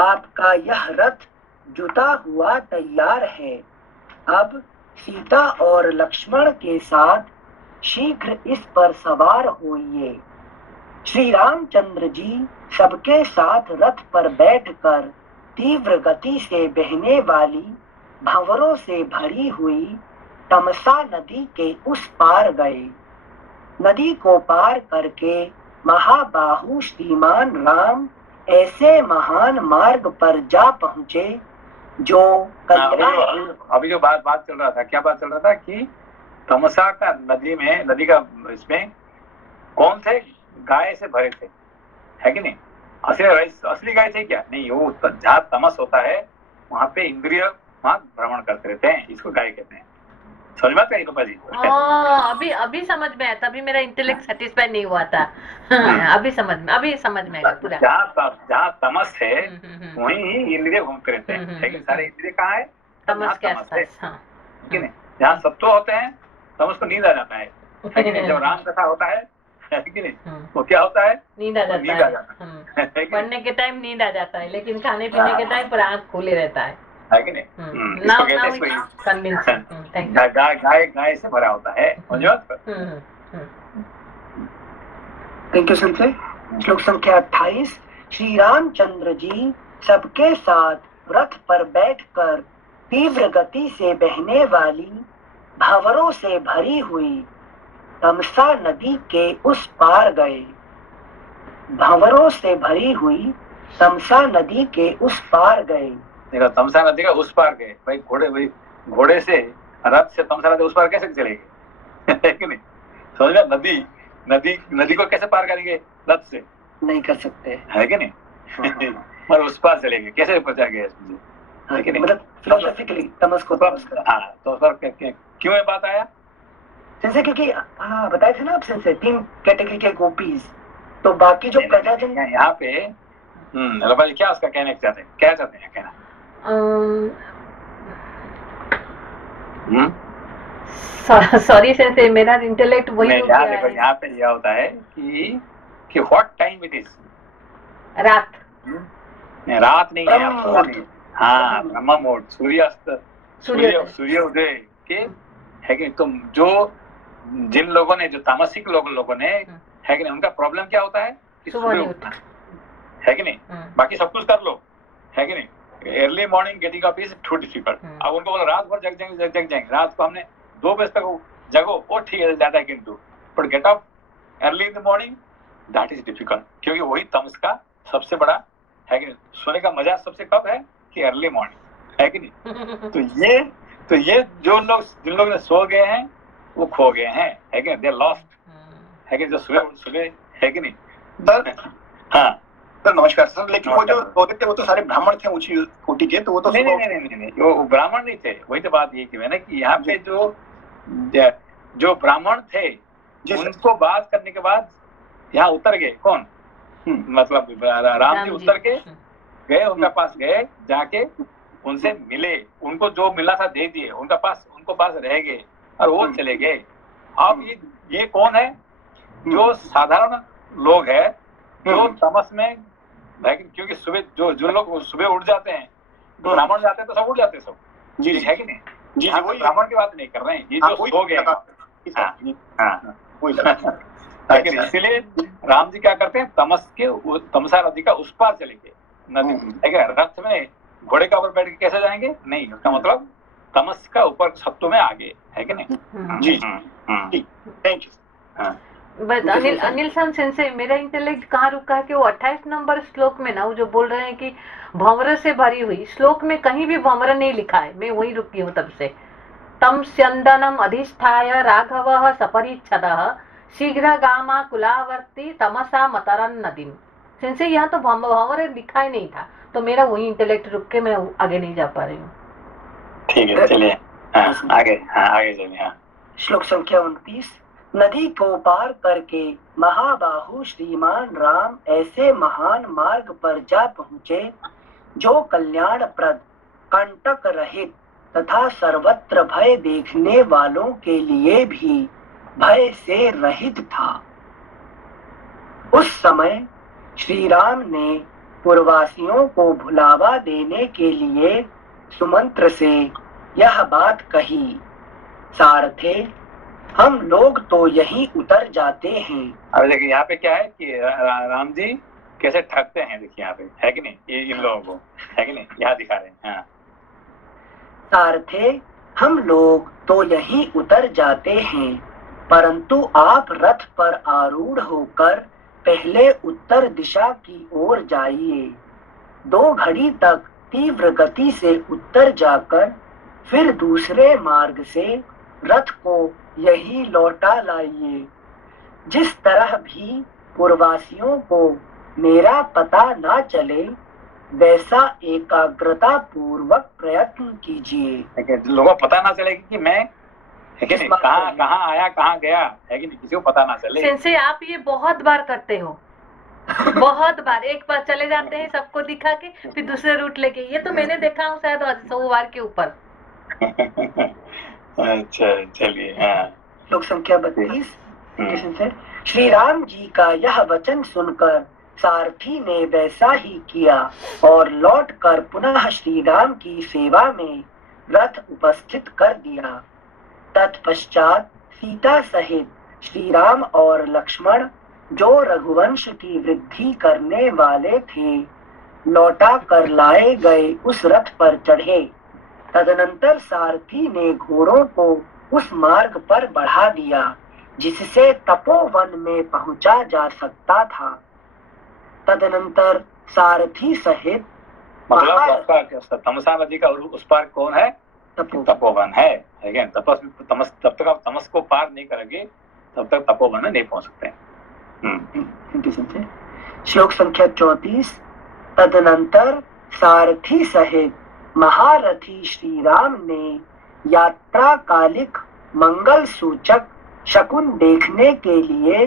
आपका यह रथ जुता हुआ तैयार है, अब सीता और लक्ष्मण के साथ शीघ्र इस पर सवार होइए। श्री रामचंद्र जी सबके साथ रथ पर बैठकर तीव्र गति से बहने वाली भंवरों से भरी हुई तमसा नदी के उस पार गए। नदी को पार करके महाबाहु श्रीमान राम ऐसे महान मार्ग पर जा पहुंचे जो अभी जो बात चल रहा था, क्या बात चल रहा था कि तमसा का नदी का इसमें कौन थे, गाय से भरे थे, है कि नहीं, असली गाय थे क्या, नहीं, वो जहाँ तमस होता है वहां पे इंद्रिय वहां भ्रमण करते रहते हैं, इसको गाय कहते हैं। समझ में आता है रूपा जी? अभी समझ में आया, तभी मेरा इंटेलेक्ट सेटिस्फाई नहीं हुआ था। अभी समझ में आया पूरा। जहाँ तमस है वहीं इंद्रिय घूमते रहते हैं, लेकिन सारे इंद्रिय कहाँ है, तमस के आसपास, कि नहीं, जहाँ सत्व होते हैं तब उसको नींद आ जाता है कि नहीं, जब राम कथा होता है कि नहीं, वो क्या होता है, नींद आ जाता है, पढ़ने के टाइम नींद आ जाता है, लेकिन खाने पीने के टाइम पर आँख खुले रहता है कि नहीं, गाय से भरा होता है। Thank you Sanjay. श्लोक संख्या 28। श्री रामचंद्र जी सबके साथ रथ पर बैठकर तीव्र गति से बहने वाली भंवरों से भरी हुई तमसा नदी के उस पार गए। भंवरों से भरी हुई तमसा नदी के उस पार गए। देखो, तमसा नदी का उस पार गए, भाई घोड़े से रथ से तमसा नदी उस पार कैसे चलेंगे, है कि नहीं, समझ में, नदी को कैसे पार करेंगे, रथ से नहीं कर सकते, है कि नहीं, और उस पार चलेंगे, कैसे पहुंचा गए इसमें, है कि नहीं, मतलब फिलोसॉफिकली तमस को हाँ, तो उस पर क्यों ये बात आया, जैसे क्योंकि बताए थे ना आप से 3 कैटेगरी के गोपीज, तो बाकी जो प्रजाजन यहाँ पे रबाजी क्या उसका कहने चाहते हैं, क्या चाहते हैं कहना, सॉरी सेंसे, मेरा इंटेलेक्ट वही हो गया है। यहाँ पे यह होता है कि व्हाट टाइम इट इज, रात नहीं है, हाँ, ब्रह्म मुहूर्त, सूर्योदय के, है कि तुम जो जिन लोगों ने, जो तामसिक लोगों ने, है कि नहीं, उनका प्रॉब्लम क्या होता है कि सुबह उठना, है कि नहीं, बाकी सब कुछ कर लो, है कि नहीं, early morning getting up is too difficult. अब उनको बोला रात भर जग जाएंगे, रात को हमने 2 बजे तक जगो, वो ठीक है, ज्यादा can do, but get up early in the morning, that is difficult, क्योंकि वही तमस का सबसे बड़ा, है कि नहीं, सोने का मजा सबसे कब है कि अर्ली मॉर्निंग, है कि नहीं, तो ये जिन लोग ने सो गए हैं वो खो गए हैं, है कि नहीं, दे लॉस्ट, है कि जो सुबह, है कि नहीं, हाँ सर नमस्कार सर, लेकिन वो जो सोते थे वो तो सारे ब्राह्मण थे ऊंची कोटि के, तो वो तो नहीं, वो ब्राह्मण नहीं थे, वही तो बात ये कि मैंने कि यहाँ पे जो ब्राह्मण थे उनको बात करने के बाद यहाँ उतर गए, कौन, मतलब राम जी उतर के गए, उनका पास गए, जाके उनसे मिले, उनको जो मिला था दे दिए, उनको पास रह गए और वो चले गए। अब ये कौन है? जो साधारण लोग है, जो तमस में, क्योंकि सुबह जो लोग सुबह उठ जाते हैं, ब्राह्मण जाते हैं तो सब उठ जाते हैं सब, जी है कि नहीं? जी वही ब्राह्मण की बात नहीं कर रहे हैं, ये जो सो गए। इसीलिए राम जी क्या करते हैं, तमसा नदी का उस पार चले गए नदी, ठीक है? रथ में घोड़े का ऊपर बैठ के कैसे जाएंगे? नहीं, उसका मतलब तमस का ऊपर सत्व में आ गए, है कि नहीं? जी थैंक यू। बस अनिल सेंसे, मेरा इंटेलेक्ट कहाँ रुका है कि वो 28 नंबर श्लोक में ना, वो जो बोल रहे हैं कि भंवर से भरी हुई, श्लोक में कहीं भी भंवर नहीं लिखा है, मैं वही रुकी हूँ तब से। तम स्यंदनम अधिष्ठाय राघवः सपरिच्छदः शीघ्र गामा कुलावर्ती तमसा मतरन नदीम। सेंसे यहाँ तो भंवर लिखा ही नहीं था, तो मेरा वही इंटेलेक्ट रुक के मैं आगे नहीं जा पा रही हूँ। ठीक है, चलिए आगे चलिए। श्लोक संख्या 29। नदी को पार करके महाबाहु श्रीमान राम ऐसे महान मार्ग पर जा पहुँचे जो कल्याणप्रद, कंटक रहित तथा सर्वत्र भय देखने वालों के लिए भी भय से रहित था। उस समय श्री राम ने पूर्ववासियों को भुलावा देने के लिए सुमंत्र से यह बात कही, सारथे हम लोग तो यहीं उतर जाते हैं। अब देखिए यहाँ पे क्या है कि राम जी कैसे ठगते हैं, देखिए यहाँ पे, है कि नहीं? ये इन लोगों को, है कि नहीं? यहाँ दिखा रहे हैं। सारथे हम लोग तो यहीं उतर जाते हैं, परंतु आप रथ पर आरूढ़ होकर पहले उत्तर दिशा की ओर जाइए। 2 घड़ी तक तीव्र गति से उत्तर जाकर फिर दूसरे मार्ग से रथ को यही लौटा लाइए। जिस तरह भी पूर्ववासियों को मेरा पता ना चले, वैसा एकाग्रता पूर्वक प्रयत्न कीजिए। लोगों को पता ना चले कि मैं, है कि नहीं, कहाँ आया कहाँ गया, है कि नहीं, किसी को पता ना चले। सेंसे आप ये बहुत बार करते हो, बहुत बार। एक बार चले जाते हैं सबको दिखा के, फिर दूसरे रूट लेके, ये तो मैंने देखा हूँ शायद 100 बार के ऊपर। अच्छा चलिए। श्लोक संख्या 32। श्री राम जी का यह वचन सुनकर सारथी ने वैसा ही किया और लौटकर पुनः श्री राम की सेवा में रथ उपस्थित कर दिया। तत्पश्चात सीता सहित श्री राम और लक्ष्मण, जो रघुवंश की वृद्धि करने वाले थे, लौटा कर लाए गए उस रथ पर चढ़े। तदनंतर सारथी ने घोड़ों को उस मार्ग पर बढ़ा दिया जिससे तपोवन में पहुंचा जा सकता था। तदनंतर सारथी सहित, मतलब तमसा नदी का उस पार कौन है? तपोवन है। तमस, तब तक आप तमस को पार नहीं करेंगे तब तक तपोवन में नहीं पहुंच सकते। श्लोक संख्या 34। तदनंतर सारथी सहित महारथी श्री राम ने यात्रा कालिक मंगल सूचक शकुन देखने के लिए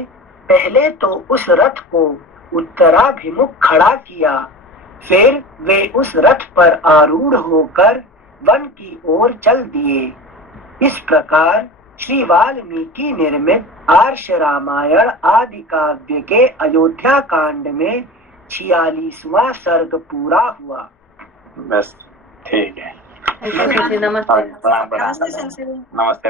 पहले तो उस रथ को उत्तराभिमुख खड़ा किया, फिर वे उस रथ पर आरूढ़ होकर वन की ओर चल दिए। इस प्रकार श्री वाल्मीकि निर्मित आर्ष रामायण आदि काव्य के अयोध्या कांड में 46वां सर्ग पूरा हुआ। बस ठीक है। नमस्ते। नमस्ते सेंसे। नमस्ते।